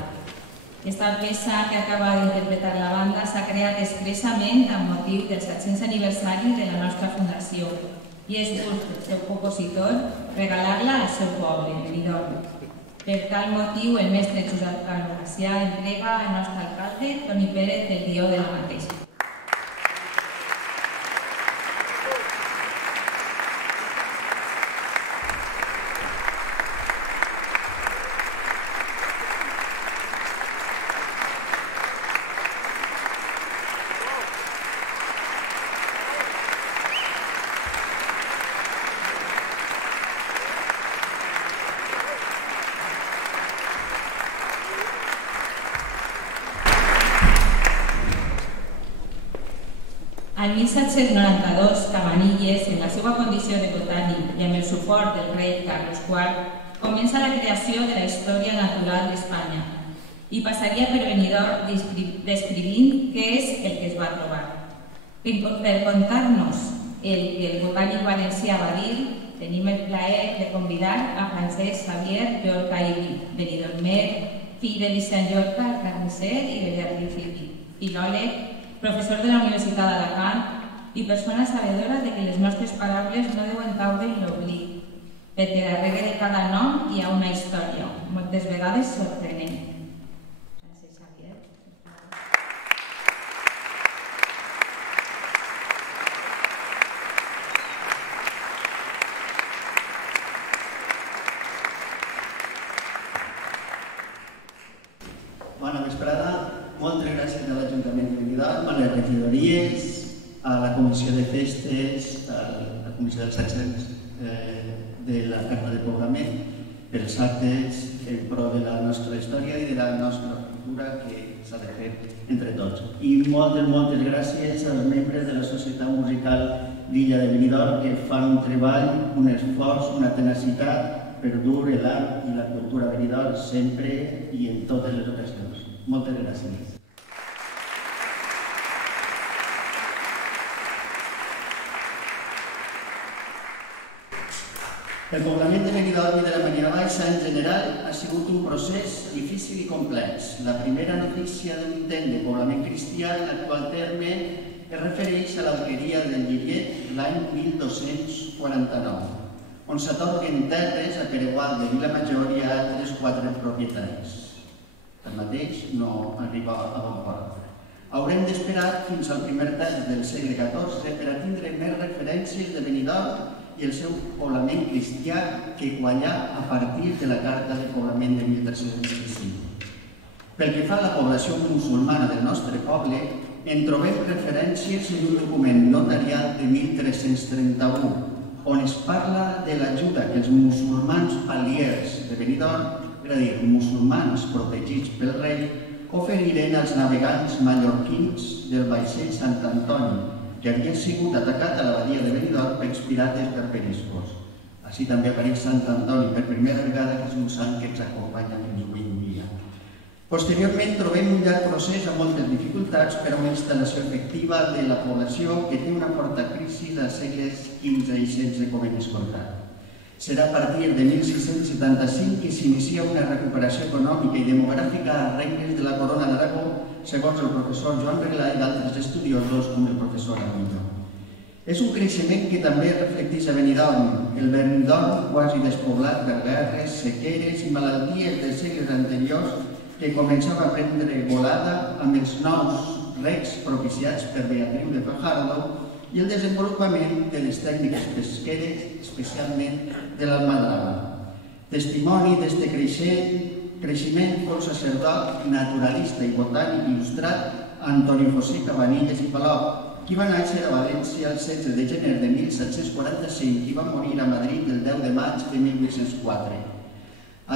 Esta peça que acaba d'interpretar la banda s'ha creat expressament amb motiu del 700 aniversari de la nostra fundació i és gust del seu compositor regalar-la al seu poble, Benidorm. Per tal motiu, el mestre Josep Carlos Gracià entrega al nostre alcalde, Toni Pérez, el guió de la mateixa. El 1792, Cabanilles, en la seva condició de botànic i amb el suport del rei Carlos IV, comença la creació de la història natural d'Espanya i passaria per Benidorm descrivint què és el que es va trobar. Per contar-nos el que el botànic valencià va dir, tenim el plaer de convidar a Francesc Xavier Llorca i benidormer, fill de Vicent Llorca, el carnisser, i de Beatriz filòleg, professor de la Universitat d'Alacant i persona sabedora de que les nostres paraules no deuen caure en l'oblit, perquè darrere de cada nom hi ha una història, moltes vegades sorprenent. Gràcies, Xavier. Bona vesprada. Moltes gràcies a l'Ajuntament de Benidorm, a les regidories, a la Comissió de Festes, a la Comissió dels Accidents de la Carta de Poblament, pels actes en pro de la nostra història i de la nostra cultura que s'ha de fer entre tots. I moltes gràcies als membres de la Societat Musical d'Illa de Benidorm que fan un treball, un esforç, una tenacitat per dur l'art i la cultura a Benidorm sempre i en totes les ocasions. Moltes gràcies. El poblament de Benidorm i de la Marina Baixa en general ha sigut un procés difícil i complex. La primera notícia d'un intent de poblament cristià en l'actual terme es refereix a l'alqueria del Lliriet l'any 1249, on s'atorguen terres a Peregual de Vilamajor i a altres 4 propietaris. Tanmateix, no arriba a bon port. Haurem d'esperar fins al primer terç del segle XIV per a tindre més referències de Benidorm i el seu poblament cristià que quallà a partir de la Carta de Poblament de 1325. Pel que fa a la població musulmana del nostre poble, en trobem referències en un document notarial de 1331, on es parla de l'ajuda que els musulmans aliers de Benidorm, és a dir, musulmans protegits pel rei, oferiren als navegants mallorquins del vaixell Sant Antoni, que havia sigut atacat a l'abadia de Benidorm pels pirates berberiscos. Així també apareix Sant Antoni per primera vegada, que és un sant que ens acompanya fins avui en dia. Posteriorment trobem un llarg procés amb moltes dificultats per a una instal·lació efectiva de la població que té una forta crisi dels segles XV i XVI, com hem escoltat. Serà a partir de 1675 que s'inicia una recuperació econòmica i demogràfica a regnes de la Corona d'Aragó, segons el professor Joan Reglà i d'altres estudiosos com el professor Aguillo. És un creixement que també reflecteix a Benidorm, el Benidorm quasi despoblat per guerres, sequeres i malalties de segles anteriors que començava a prendre volada amb els nous recs propiciats per Beatriu de Fajardo i el desenvolupament de les tècniques pesqueres, especialment de l'almadrava. Testimoni d'aquest creixement fou el sacerdot naturalista i botànic il·lustrat Antoni José Cabanilles i Palop, qui va néixer a València el 16 de gener de 1745 i va morir a Madrid el 10 de maig de 1804.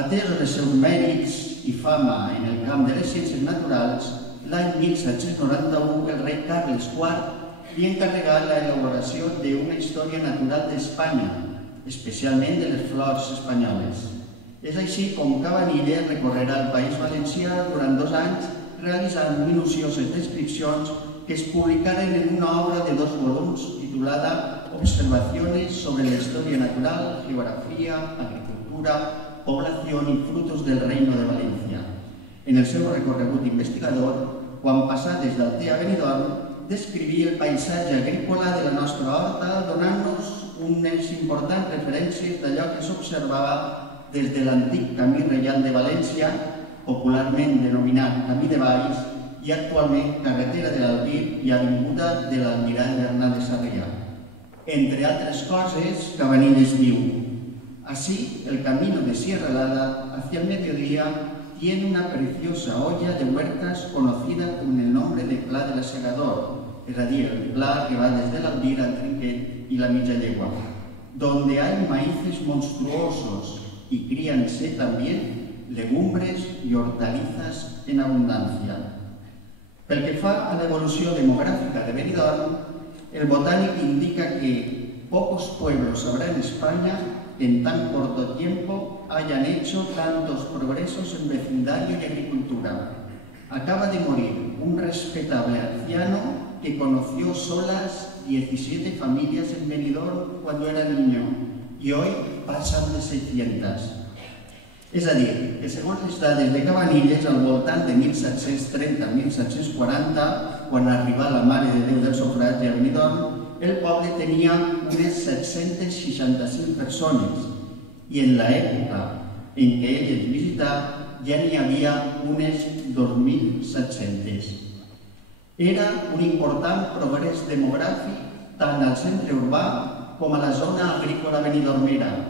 Atesos els seus mèrits i fama en el camp de les ciències naturals, l'any 1791 el rei Carles IV li encarregà l'elaboració d'una història natural d'Espanya, especialment de les flors espanyoles. És així com Cabanilles recorrerà el País Valencià durant 2 anys realitzant minucioses descripcions que es publicaren en una obra de 2 volums titulada Observaciones sobre la historia natural, geografía, agricultura cultura, población y frutos del Reino de Valencia. En el seu recorregut investigador, quan passà des d'Alter a Benidorm, descrivia el paisatge agrícola de la nostra horta, donant-nos unes importants referències d'allò que s'observava des de l'antic Camí Reial de València, popularment denominat Camí de Valls, i actualment carretera de l'Albir i avinguda de l'Almirall Bernat de Sarrià. Entre altres coses, Cabanilles diu: así, el camino de Sierra Helada hacia el mediodía tiene una preciosa olla de huertas conocida con el nombre de Pla de la Segador, es decir, el pla que va desde el Albir al Trinquet y la Mitja Llegua, donde hay maíces monstruosos y críanse también legumbres y hortalizas en abundancia. Pel que fa a l'evolució demográfica de Benidorm, el botánico indica que pocos pueblos habrá en España que en tan corto tiempo hayan hecho tantos progresos en vecindario y agricultura. Acaba de morir un respetable anciano que conoció solas 17 familias en Benidorm cuando era niño y hoy pasan de 600. És a dir, que segons les dades de Cabanilles, al voltant de 1730-1740, quan arribà la Mare de Déu del Sufragi a Benidorm, el poble tenia unes 765 persones i en l'època en què ell es visità ja n'hi havia unes 2.700. Era un important progrés demogràfic tant al centre urbà com a la zona agrícola benidormera,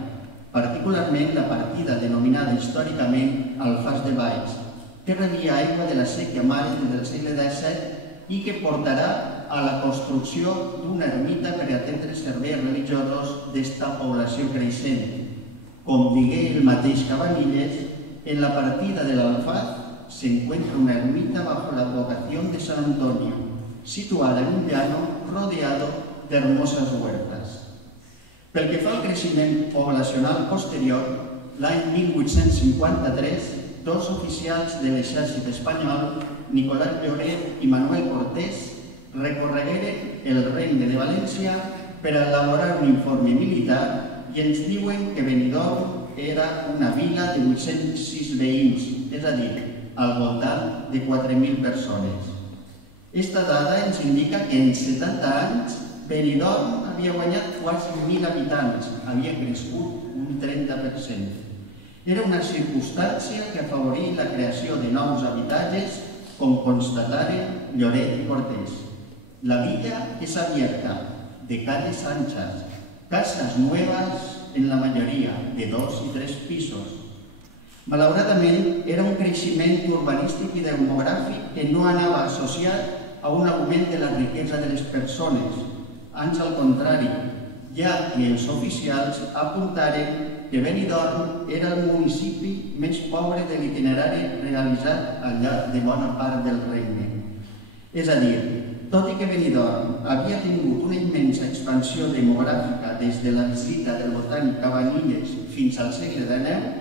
particularment la partida denominada històricament Alfàs de Valls, que rebia aigua de la sèquia mare des del segle XVII i que portarà a la construcció d'una ermita per atendre serveis religiosos d'esta població creixent. Com digué el mateix Cabanilles, en la partida de l'Alfaz se encuentra una ermita bajo la advocación de San Antonio, situada en un llano rodeado de hermosas huertas. Pel que fa al creixement poblacional posterior, l'any 1853, dos oficials de l'exèrcit espanyol, Nicolás Lloret i Manuel Cortés, recorregueren el Regne de València per a elaborar un informe militar i ens diuen que Benidorm era una vila de 806 veïns, és a dir, al voltant de 4.000 persones. Esta dada ens indica que en 70 anys Benidorm havia guanyat quasi 1.000 habitants, havia crescut un 30%. Era una circumstància que afavorí la creació de nous habitatges, com constataren Lloret i Cortés. La villa es abierta, de calles anchas, casas nuevas en la mayoría, de 2 y 3 pisos. Malauradament, era un creixement urbanístic i demogràfic que no anava associat a un augment de la riquesa de les persones, ans al contrari, ja que els oficials apuntaren que Benidorm era el municipi més pobre de l'itinerari realitzat al llarg de bona part del regne. És a dir, tot i que Benidorm havia tingut una immensa expansió demogràfica des de la visita del botànic Cabanilles fins al segle XIX,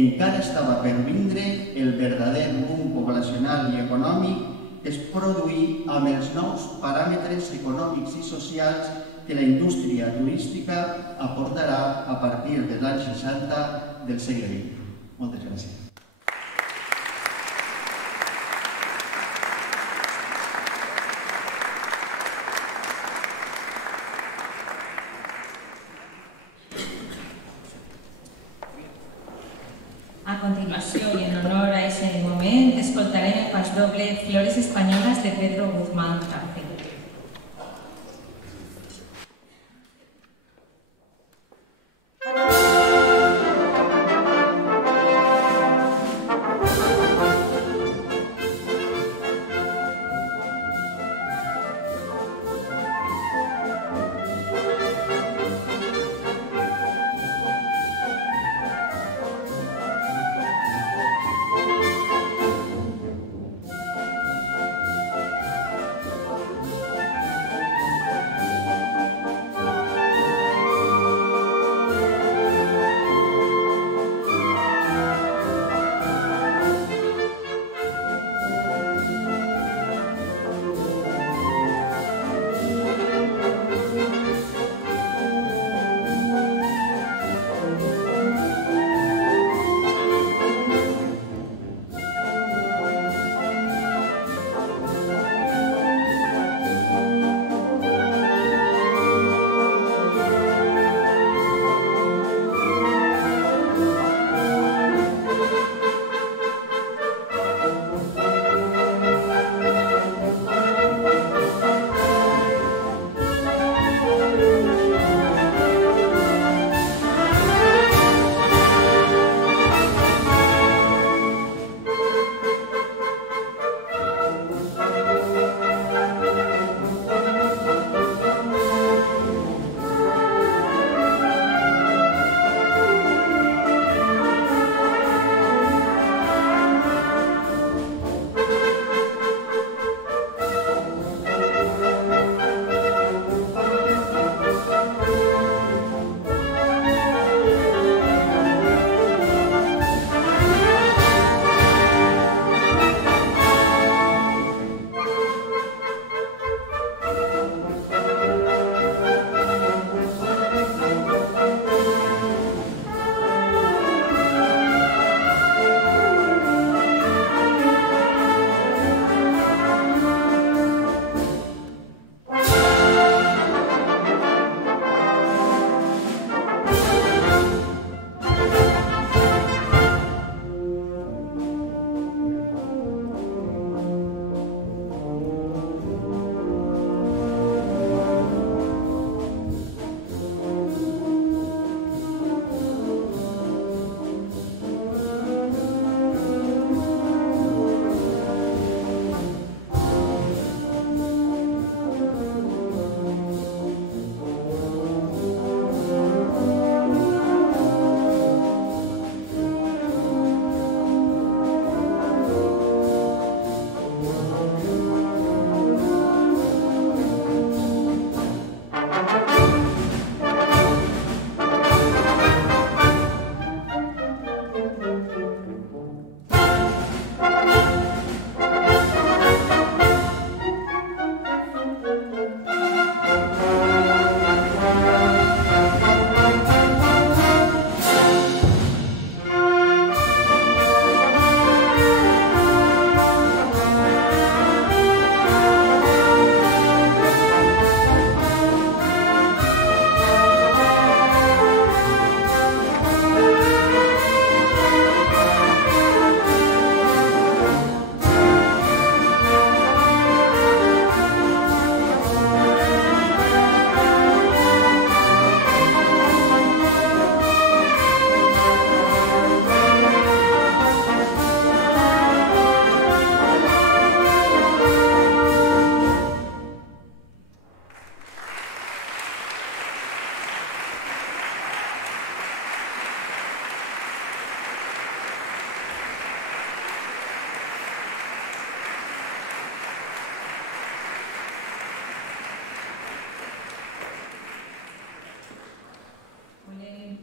encara estava per vindre el verdader boom poblacional i econòmic que es produí amb els nous paràmetres econòmics i socials que la indústria turística aportarà a partir dels anys 60 del segle XX. Moltes gràcies. A continuació, i en honor a aquest moment, escoltarem el pas doble Flores Españolas de Pedro Guzmán Arce.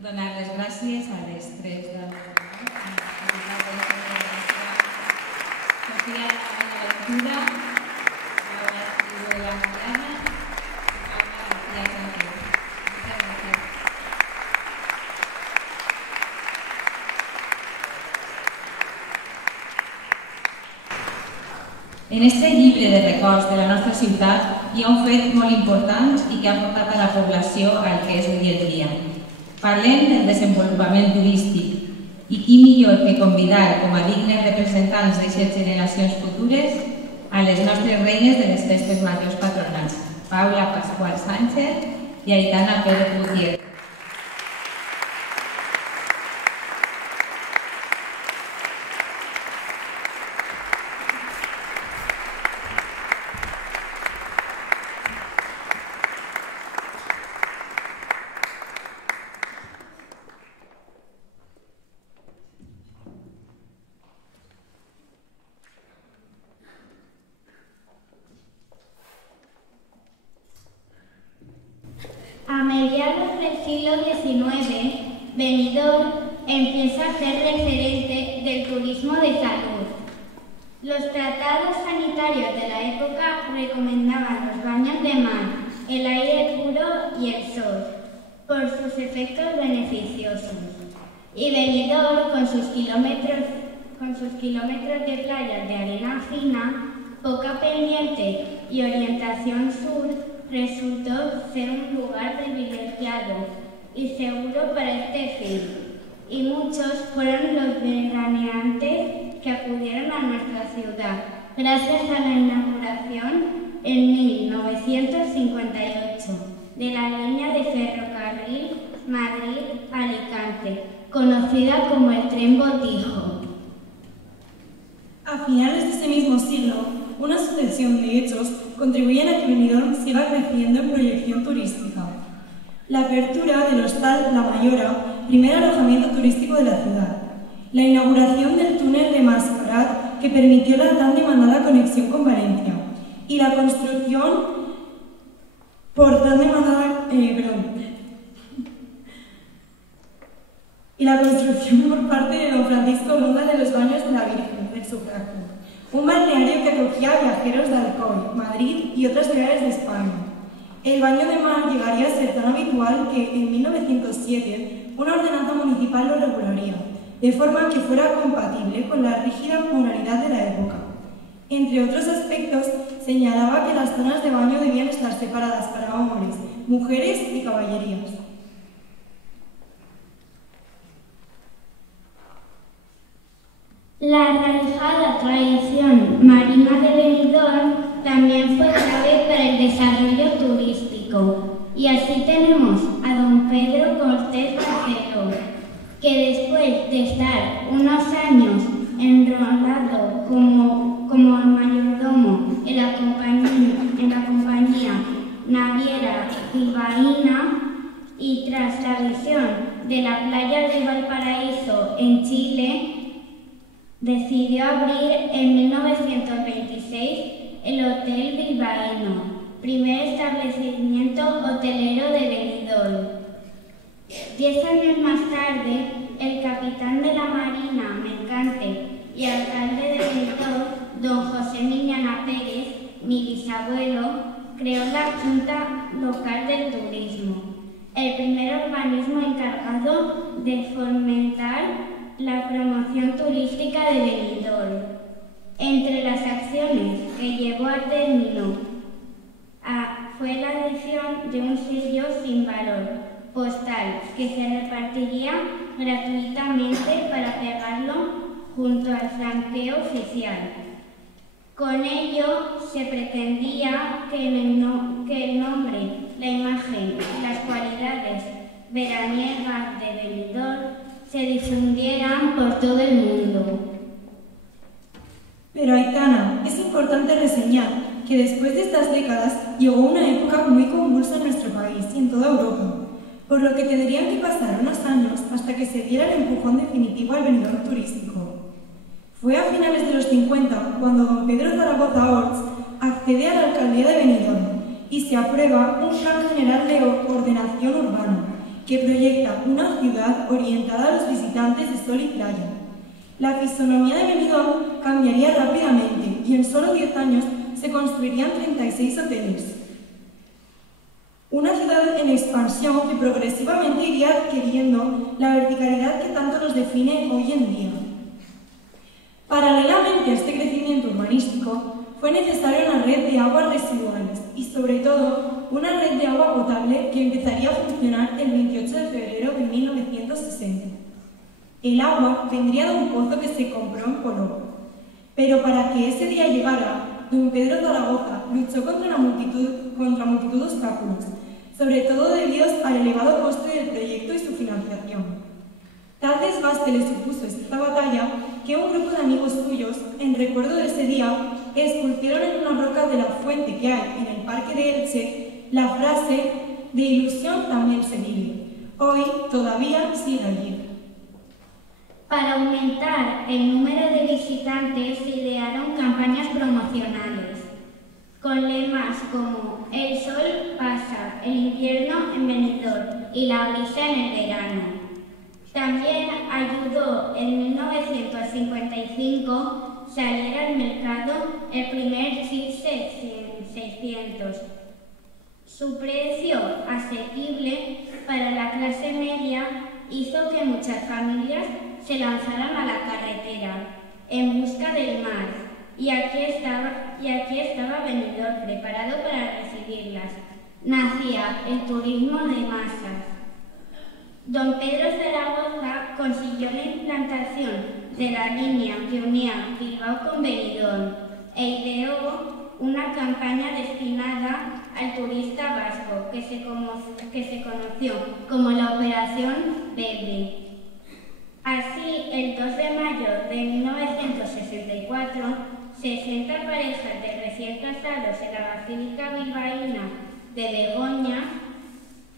Donar les gràcies a les tres de Sofía Bonaventura, Laura de la Mariana y Paula García Sánchez. Muchas gracias. En este llibre de records de la nostra ciutat hi ha un fet molt important i que ha portat a la població al que és avui en dia. Parlem del desenvolupament turístic i qui millor que convidar com a dignes representants d'aquestes generacions futures a les nostres reines de les festes majors patronals, Paula Pascual Sánchez i Aitana Pérez Gutiérrez. A mediados del siglo XIX, Benidorm empieza a ser referente del turismo de salud. Los tratados sanitarios de la época recomendaban los baños de mar, el aire puro y el sol, por sus efectos beneficiosos. Y Benidorm, con sus kilómetros de playas de arena fina, poca pendiente y orientación sur, resultó ser un lugar privilegiado y seguro para este fin, y muchos fueron los veraneantes que acudieron a nuestra ciudad gracias a la inauguración en 1958 de la línea de ferrocarril Madrid-Alicante, conocida como el Tren Botijo. A finales de ese mismo siglo, una sucesión de hechos contribuyen a que Benidorm siga creciendo en proyección turística. La apertura del Hostal La Mayora, primer alojamiento turístico de la ciudad. La inauguración del túnel de Mascarat, que permitió la tan demandada conexión con Valencia. Y la construcción por parte de don Francisco Ronda de los Baños de la Virgen del Sufragio. Un balneario que acogía a viajeros de Alcoy, Madrid y otras ciudades de España. El baño de mar llegaría a ser tan habitual que en 1907 una ordenanza municipal lo regularía, de forma que fuera compatible con la rígida moralidad de la época. Entre otros aspectos, señalaba que las zonas de baño debían estar separadas para hombres, mujeres y caballerías. La arraigada tradición marina de Benidorm también fue clave para el desarrollo turístico. Y así tenemos a don Pedro Cortés Barceló, que después de estar unos años enrolado como mayordomo en la compañía naviera bilbaína y tras la visión de la playa de Valparaíso en Chile, decidió abrir en 1926 el Hotel Bilbaíno, primer establecimiento hotelero de Benidorm. 10 años más tarde, el capitán de la Marina Mercante y alcalde de Benidorm, don José Miñana Pérez, mi bisabuelo, creó la Junta Local del Turismo, el primer organismo encargado de fomentar la promoción turística de Benidorm. Entre las acciones que llevó a término fue la adición de un sello sin valor postal que se repartiría gratuitamente para pegarlo junto al franqueo oficial. Con ello se pretendía que el nombre, la imagen y las cualidades veraniegas de Benidorm se difundieran por todo el mundo. Pero Aitana, es importante reseñar que después de estas décadas llegó una época muy convulsa en nuestro país y en toda Europa, por lo que tendrían que pasar unos años hasta que se diera el empujón definitivo al Benidorm turístico. Fue a finales de los 50 cuando don Pedro Zaragoza Orts accede a la alcaldía de Benidorm y se aprueba un plan general de ordenación urbana, que proyecta una ciudad orientada a los visitantes de sol y playa. La fisonomía de Benidorm cambiaría rápidamente y en solo 10 años se construirían 36 hoteles. Una ciudad en expansión que progresivamente iría adquiriendo la verticalidad que tanto nos define hoy en día. Paralelamente a este crecimiento urbanístico, fue necesaria una red de aguas residuales y, sobre todo, una red de agua potable que empezaría a funcionar el 28 de febrero de 1960. El agua vendría de un pozo que se compró en Polop, pero para que ese día llegara, don Pedro Zaragoza luchó contra multitud de obstáculos, sobre todo debido al elevado coste del proyecto y su financiación. Tal desgaste le supuso esta batalla que un grupo de amigos suyos, en recuerdo de ese día, esculpieron en una roca de la fuente que hay en el Parque de Elche la frase «De ilusión también se vive». Hoy todavía sigue allí. Para aumentar el número de visitantes se idearon campañas promocionales, con lemas como «El sol pasa, el invierno en Benidorm y la brisa en el verano». También ayudó en 1955 salir al mercado el primer chip 600. Su precio asequible para la clase media hizo que muchas familias se lanzaran a la carretera en busca del mar, y aquí estaba Benidorm preparado para recibirlas. Nacía el turismo de masas. Don Pedro Zaragoza consiguió la implantación de la línea que unía Bilbao con Benidorm e ideó una campaña destinada al turista vasco que se conoció como la Operación Verde. Así, el 2 de mayo de 1964, 60 parejas de recién casados en la Basílica Bilbaína de Begoña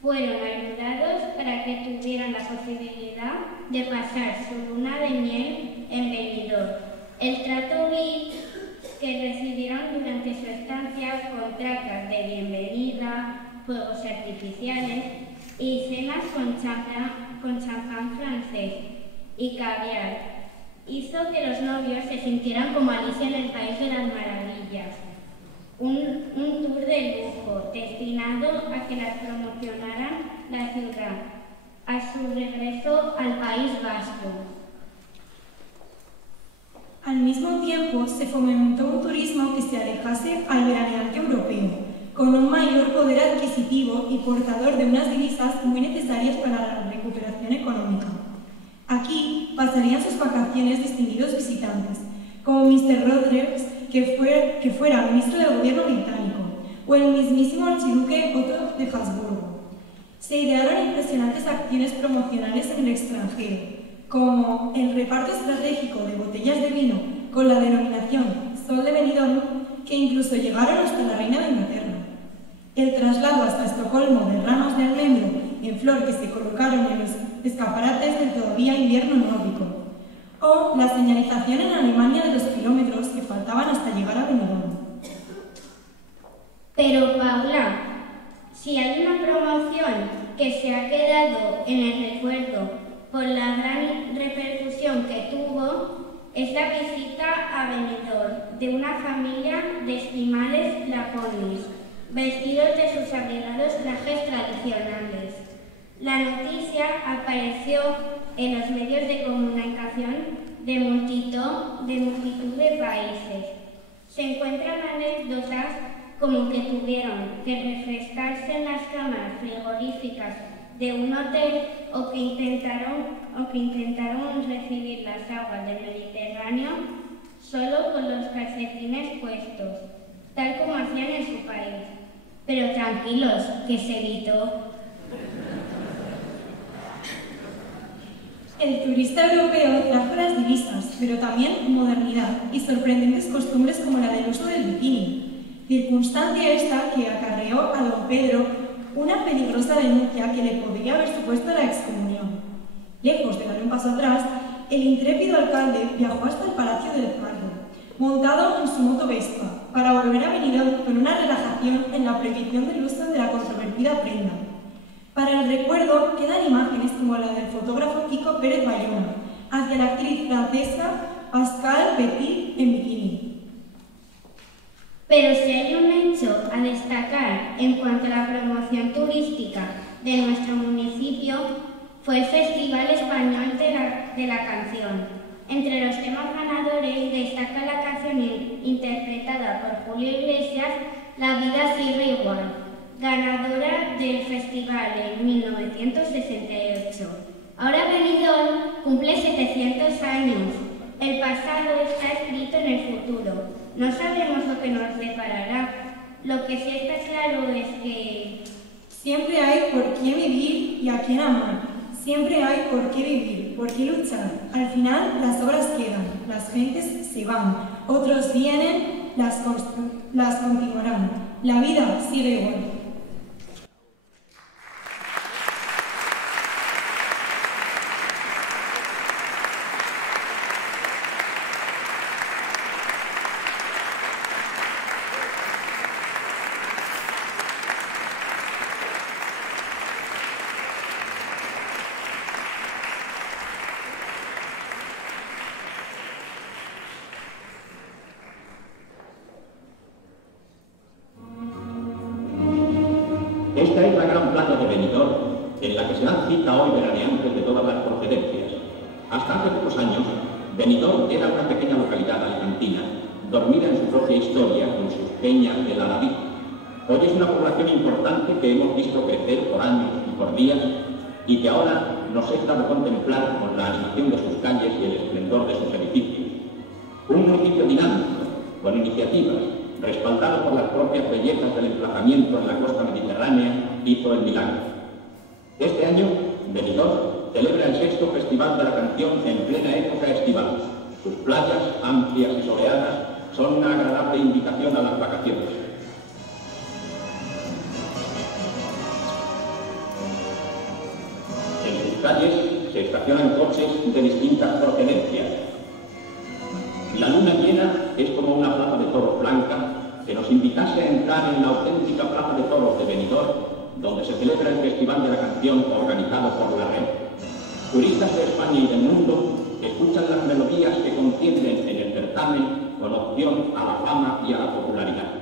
fueron ayudados para que tuvieran la posibilidad de pasar su luna de miel en Benidorm. El trato VIP que recibieron durante su estancia con tracas de bienvenida, fuegos artificiales y cenas con champán francés y caviar hizo que los novios se sintieran como Alicia en el País de las Maravillas. Un tour de lujo destinado a que las promocionaran la ciudad a su regreso al País Vasco. Al mismo tiempo, se fomentó un turismo que se alejase al veraneante europeo, con un mayor poder adquisitivo y portador de unas divisas muy necesarias para la recuperación económica. Aquí pasarían sus vacaciones distinguidos visitantes, como Mr. Rogers, que fuera ministro del gobierno británico, o el mismísimo archiduque Otto de Habsburgo. Se idearon impresionantes acciones promocionales en el extranjero, como el reparto estratégico de botellas de vino con la denominación Sol de Benidorm, que incluso llegaron hasta la reina de Inglaterra, el traslado hasta Estocolmo de ramos de almendro en flor que se colocaron en los escaparates del todavía invierno nórdico, o la señalización en Alemania de los kilómetros que faltaban hasta llegar a Benidorm. Pero Paula, si hay una promoción que se ha quedado en el recuerdo por la gran repercusión que tuvo, es la visita a Benidorm de una familia de esquimales lapones, vestidos de sus abrigados trajes tradicionales. La noticia apareció en los medios de comunicación de multitud de países. Se encuentran anécdotas como que tuvieron que refrescarse en las cámaras frigoríficas de un hotel o que intentaron recibir las aguas del Mediterráneo solo con los calcetines puestos, tal como hacían en su país. Pero tranquilos, que se evitó. El turista europeo trajo las divisas, pero también modernidad y sorprendentes costumbres como la del uso del bikini, circunstancia esta que acarreó a don Pedro una peligrosa denuncia que le podría haber supuesto la excomunión. Lejos de dar un paso atrás, el intrépido alcalde viajó hasta el Palacio del Pardo, montado en su moto Vespa, para volver a Benidorm con una relajación en la prohibición del uso de la controvertida prenda. Para el recuerdo quedan imágenes como la del fotógrafo Kiko Pérez Bayona hacia la actriz francesa Pascal Petit en bikini. Pero si hay un hecho a destacar en cuanto a la promoción turística de nuestro municipio, fue el Festival Español de la Canción. Entre los temas ganadores destaca la canción interpretada por Julio Iglesias, La vida sigue igual, ganadora del festival en 1968. Ahora Benidorm cumple 700 años. El pasado está escrito en el futuro. No sabemos lo que nos deparará. Lo que sí está claro es que siempre hay por qué vivir y a quién amar. Siempre hay por qué vivir, por qué luchar. Al final las obras quedan, las gentes se van, otros vienen, las continuarán. La vida sigue igual. Esta es la gran plaza de Benidorm, en la que se dan cita hoy veraneantes de todas las procedencias. Hasta hace pocos años, Benidorm era una pequeña localidad alicantina, dormida en su propia historia con sus peñas del Aladí. Hoy es una población importante que hemos visto crecer por años y por días y que ahora nos es dado contemplar con la animación de sus calles y el esplendor de sus edificios. Un municipio dinámico, con iniciativas, respaldado por las propias bellezas del emplazamiento en la costa mediterránea, hizo el milagro. Este año, Benidorm celebra el 6º Festival de la Canción en plena época estival. Sus playas, amplias y soleadas, son una agradable invitación a las vacaciones. En sus calles se estacionan coches de distintas procedencias. La luna llena es como una plaza de toros blanca que nos invitase a entrar en la auténtica plaza de toros de Benidorm, donde se celebra el Festival de la Canción organizado por la Red. Turistas de España y del mundo escuchan las melodías que contienen en el certamen con opción a la fama y a la popularidad.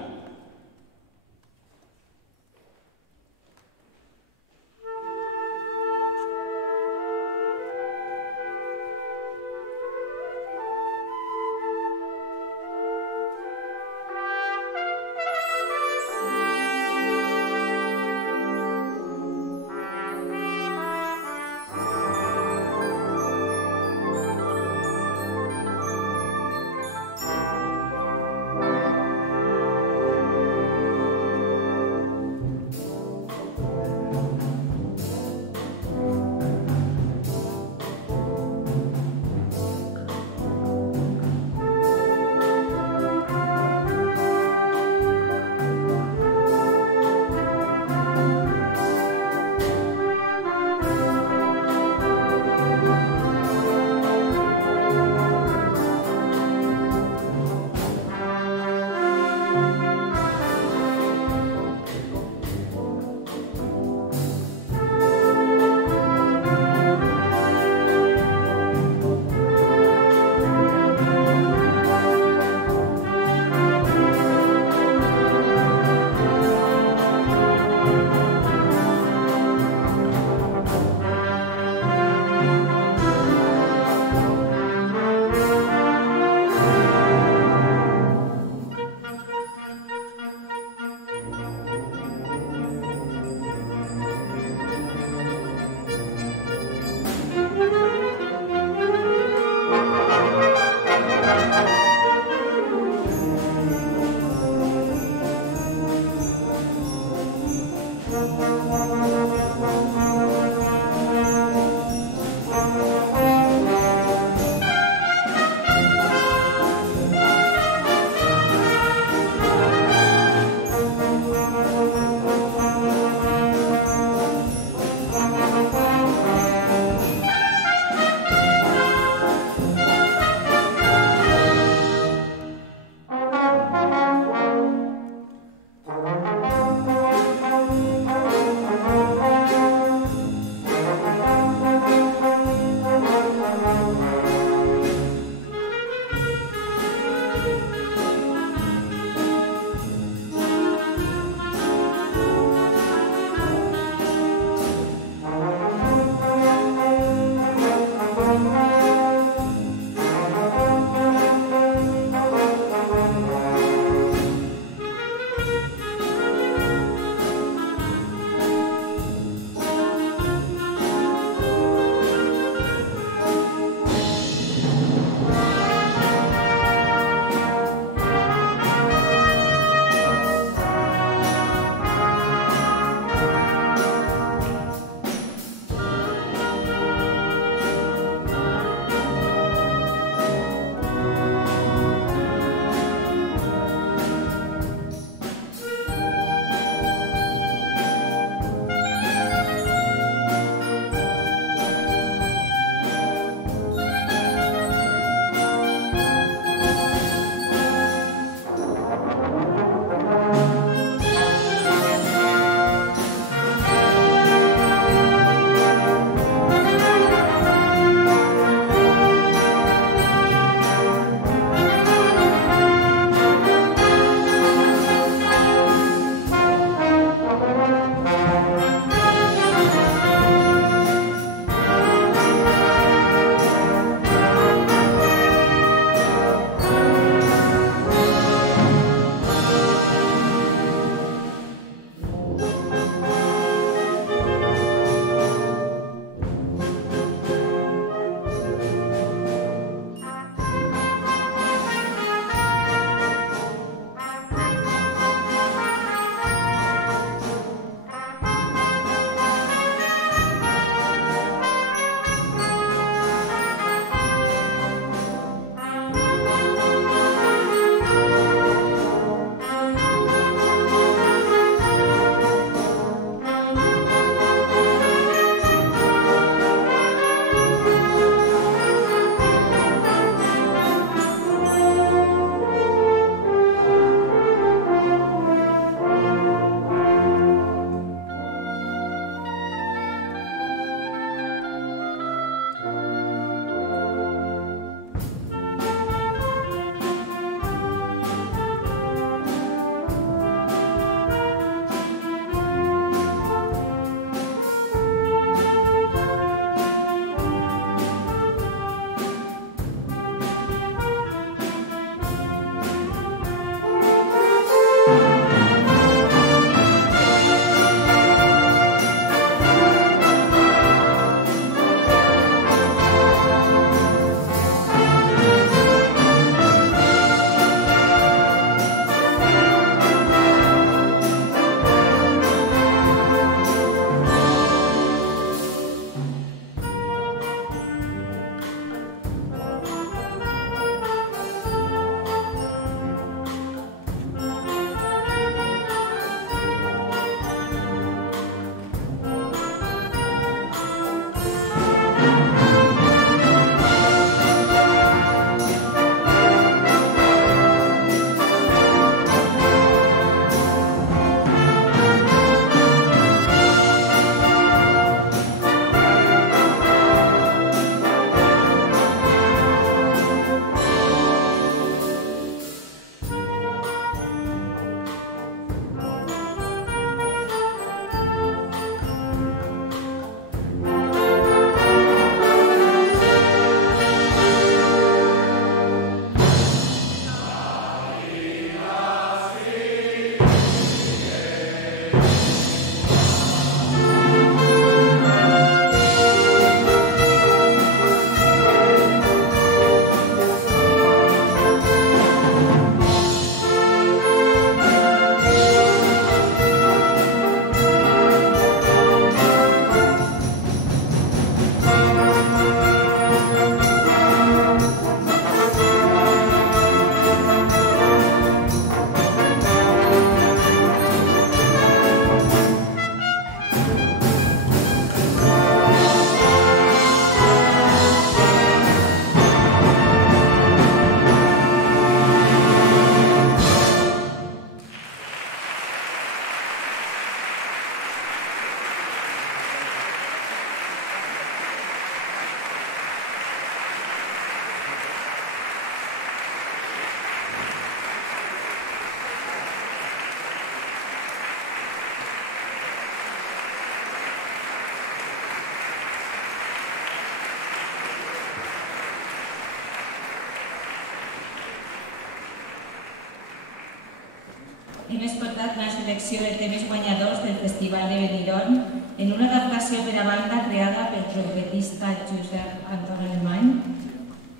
Hem escoltat la selecció de temes guanyadors del Festival de Benidorm en una adaptació per a banda creada pel trompetista Josep Anton Alemany.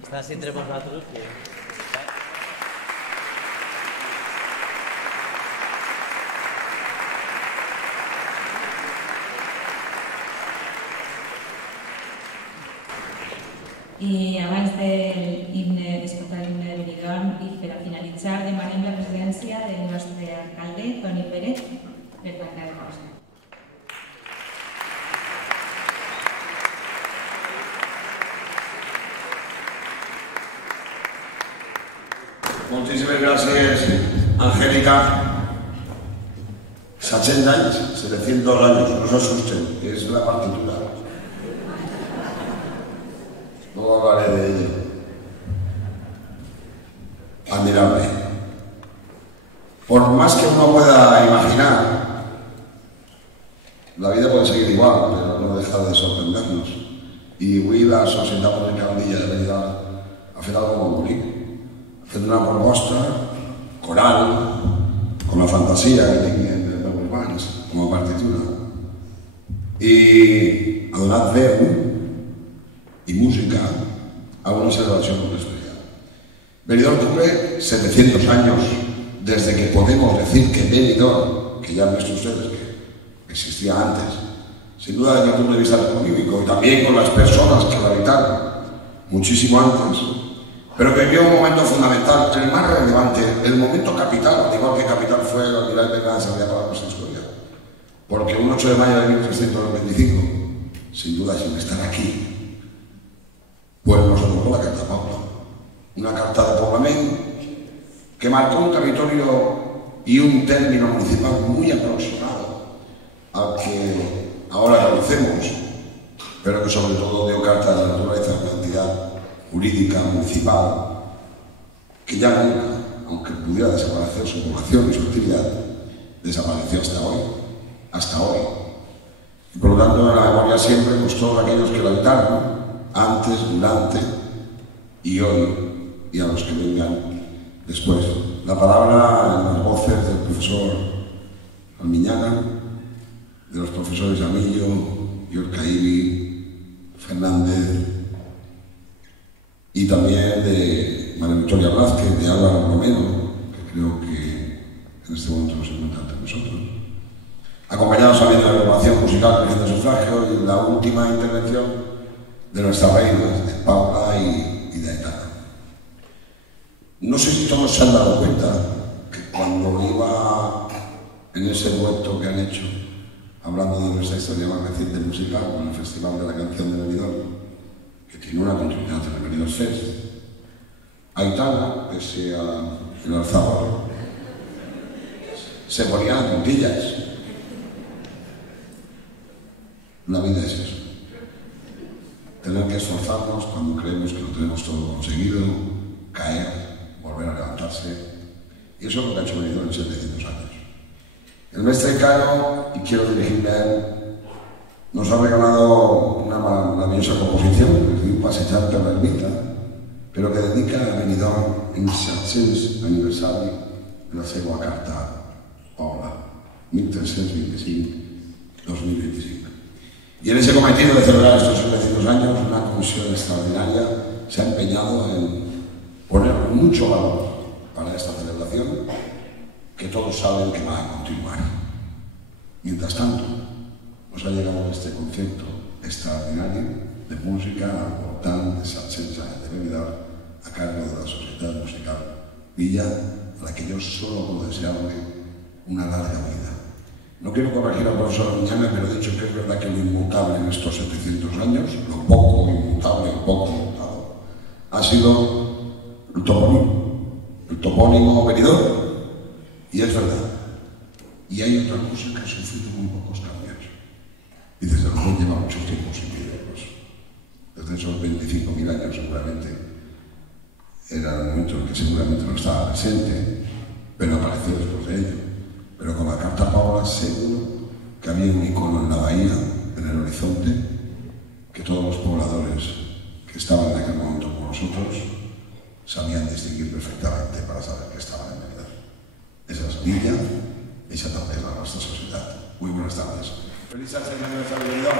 Estàs entre vosaltres? I abans d'escoltar l'himne de Benidorm i per a finalitzar demanem la presència del nostre alcalde, Toni Pérez, per l'acte de cosa. Moltíssimes gràcies, Angélica. 700 anys, 700 años, no se asusten, es la partitura. No hablaré de ella. Admirable. Por más que uno pueda imaginar, la vida puede seguir igual, pero no deja de sorprendernos. Y avui la societat musical d'Illa de Benidorm ha fet algo molt bonic. Ha fet una proposta coral, con la fantasia que tinguin de Pep Urbans, com a partitura. I ha donat veu y música a una celebración muy especial. Benidorm cumple 700 años desde que podemos decir que Benidorm, que ya han visto ustedes que existía antes, sin duda desde el punto de vista económico y también con las personas que la habitaron muchísimo antes, pero que vivió un momento fundamental, el más relevante, el momento capital, al igual que capital fue el almirante de Granada para nuestra historia, porque un 8 de mayo de 1395, sin duda sin estar aquí, pues nos otorgó la Carta Paula, una carta de poblament que marcó un territorio y un término municipal muy aproximado al que ahora conocemos, pero que sobre todo dio carta de la naturaleza de una entidad jurídica municipal que ya nunca, aunque pudiera desaparecer su población y su actividad, desapareció hasta hoy. Y por lo tanto, en la memoria siempre, pues todos aquellos que la habitaron, antes, durante y hoy, y a los que vengan después. La palabra en las voces del profesor Almiñaga, de los profesores Amillo, Yorcaíbi, Fernández, y también de María Victoria Blázquez, de Álvaro Romero, que creo que en este momento no se encuentra entre nosotros, acompañados también de la agrupación musical de sufragio y la última intervención de nuestras reinas, de Paula y de Aitana. No sé si todos se han dado cuenta que cuando iba en ese dueto que han hecho, hablando de nuestra historia más reciente musical, con el Festival de la Canción de Benidorm, que tiene una continuidad en el Benidorm Fest. Aitana, pese al alzador, se ponía de puntillas. La vida es eso. Tener que esforzarnos cuando creemos que lo tenemos todo conseguido, caer, volver a levantarse. Y eso es lo que ha hecho Benidorm en 700 años. El mestre Caro, y quiero dirigirme a él, nos ha regalado una maravillosa composición, que es un passejar per l'ermita, però que dedica a Benidorm en 700 aniversari de la seva carta Pobla, 1325-2025. Y en ese cometido de celebrar estos 700 años, una comisión extraordinaria se ha empeñado en poner mucho valor para esta celebración, que todos saben que va a continuar. Mientras tanto, nos ha llegado este concepto extraordinario de música al voltant de 700 años de Benidorm a cargo de la Sociedad Musical Villa, a la que yo solo puedo desearle una larga vida. No quiero corregir al profesor Miñana, pero he dicho que es verdad que lo inmutable en estos 700 años, lo poco inmutable, lo poco inmutado, ha sido el topónimo Benidorm. Y es verdad. Y hay otra música que ha sufrido muy pocos cambios. Y desde luego lleva mucho tiempo sin videos. Desde esos 25.000 años seguramente era el momento en que seguramente no estaba presente, pero apareció después de ello. Pero con la carta Paula seguro que había un icono en la bahía, en el horizonte, que todos los pobladores que estaban en aquel momento con nosotros sabían distinguir perfectamente para saber que estaban en Benidorm. Esa es Villa, esa también es la nuestra sociedad. Muy buenas tardes. Feliz aniversario de Benidorm.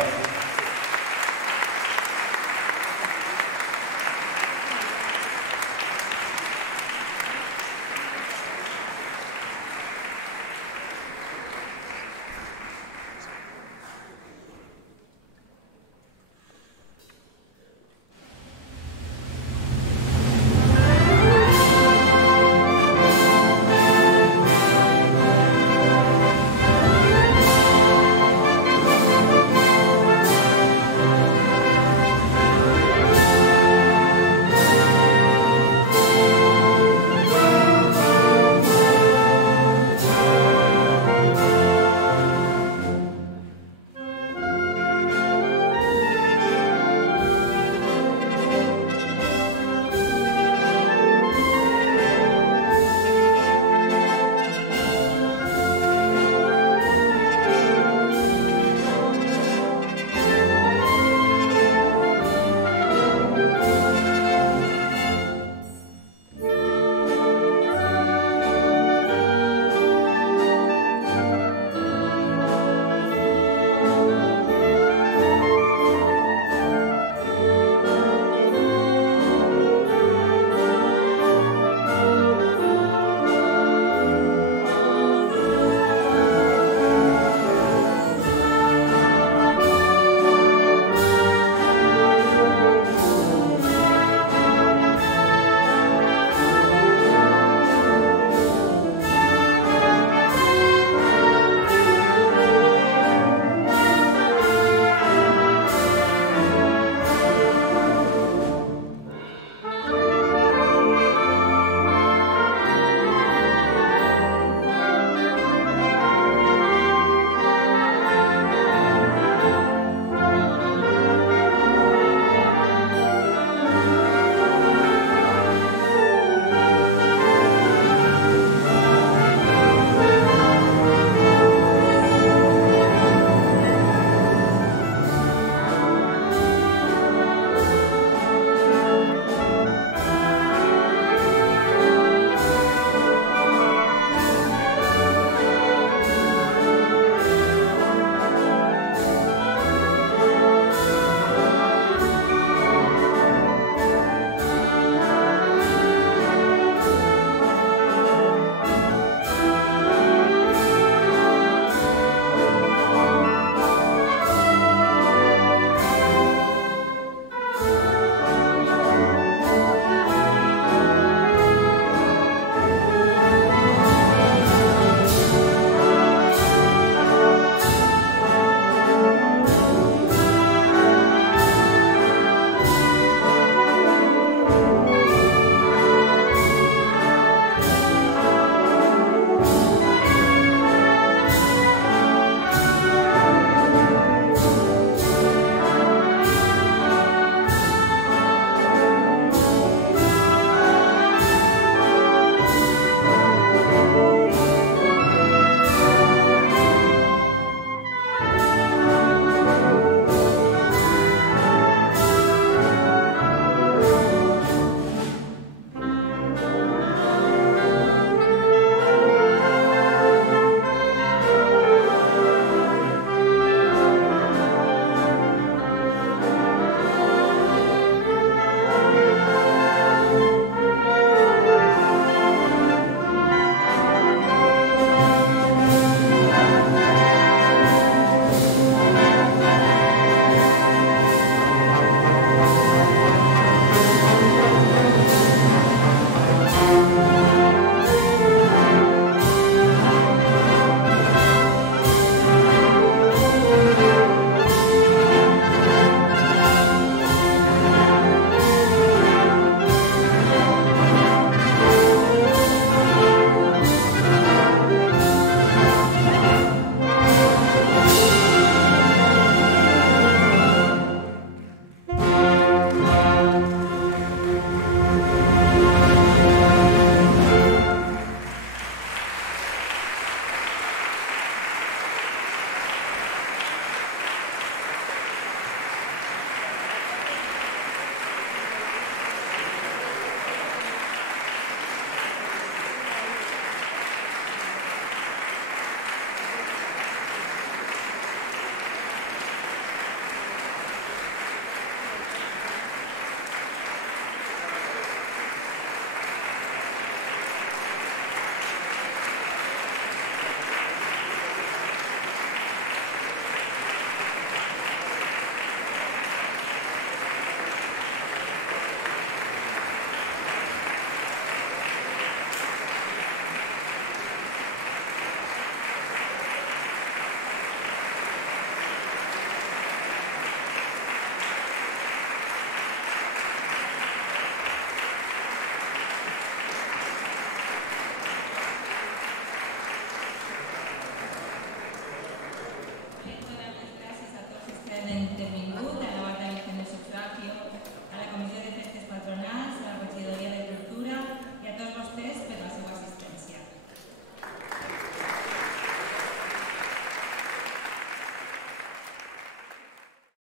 intervingut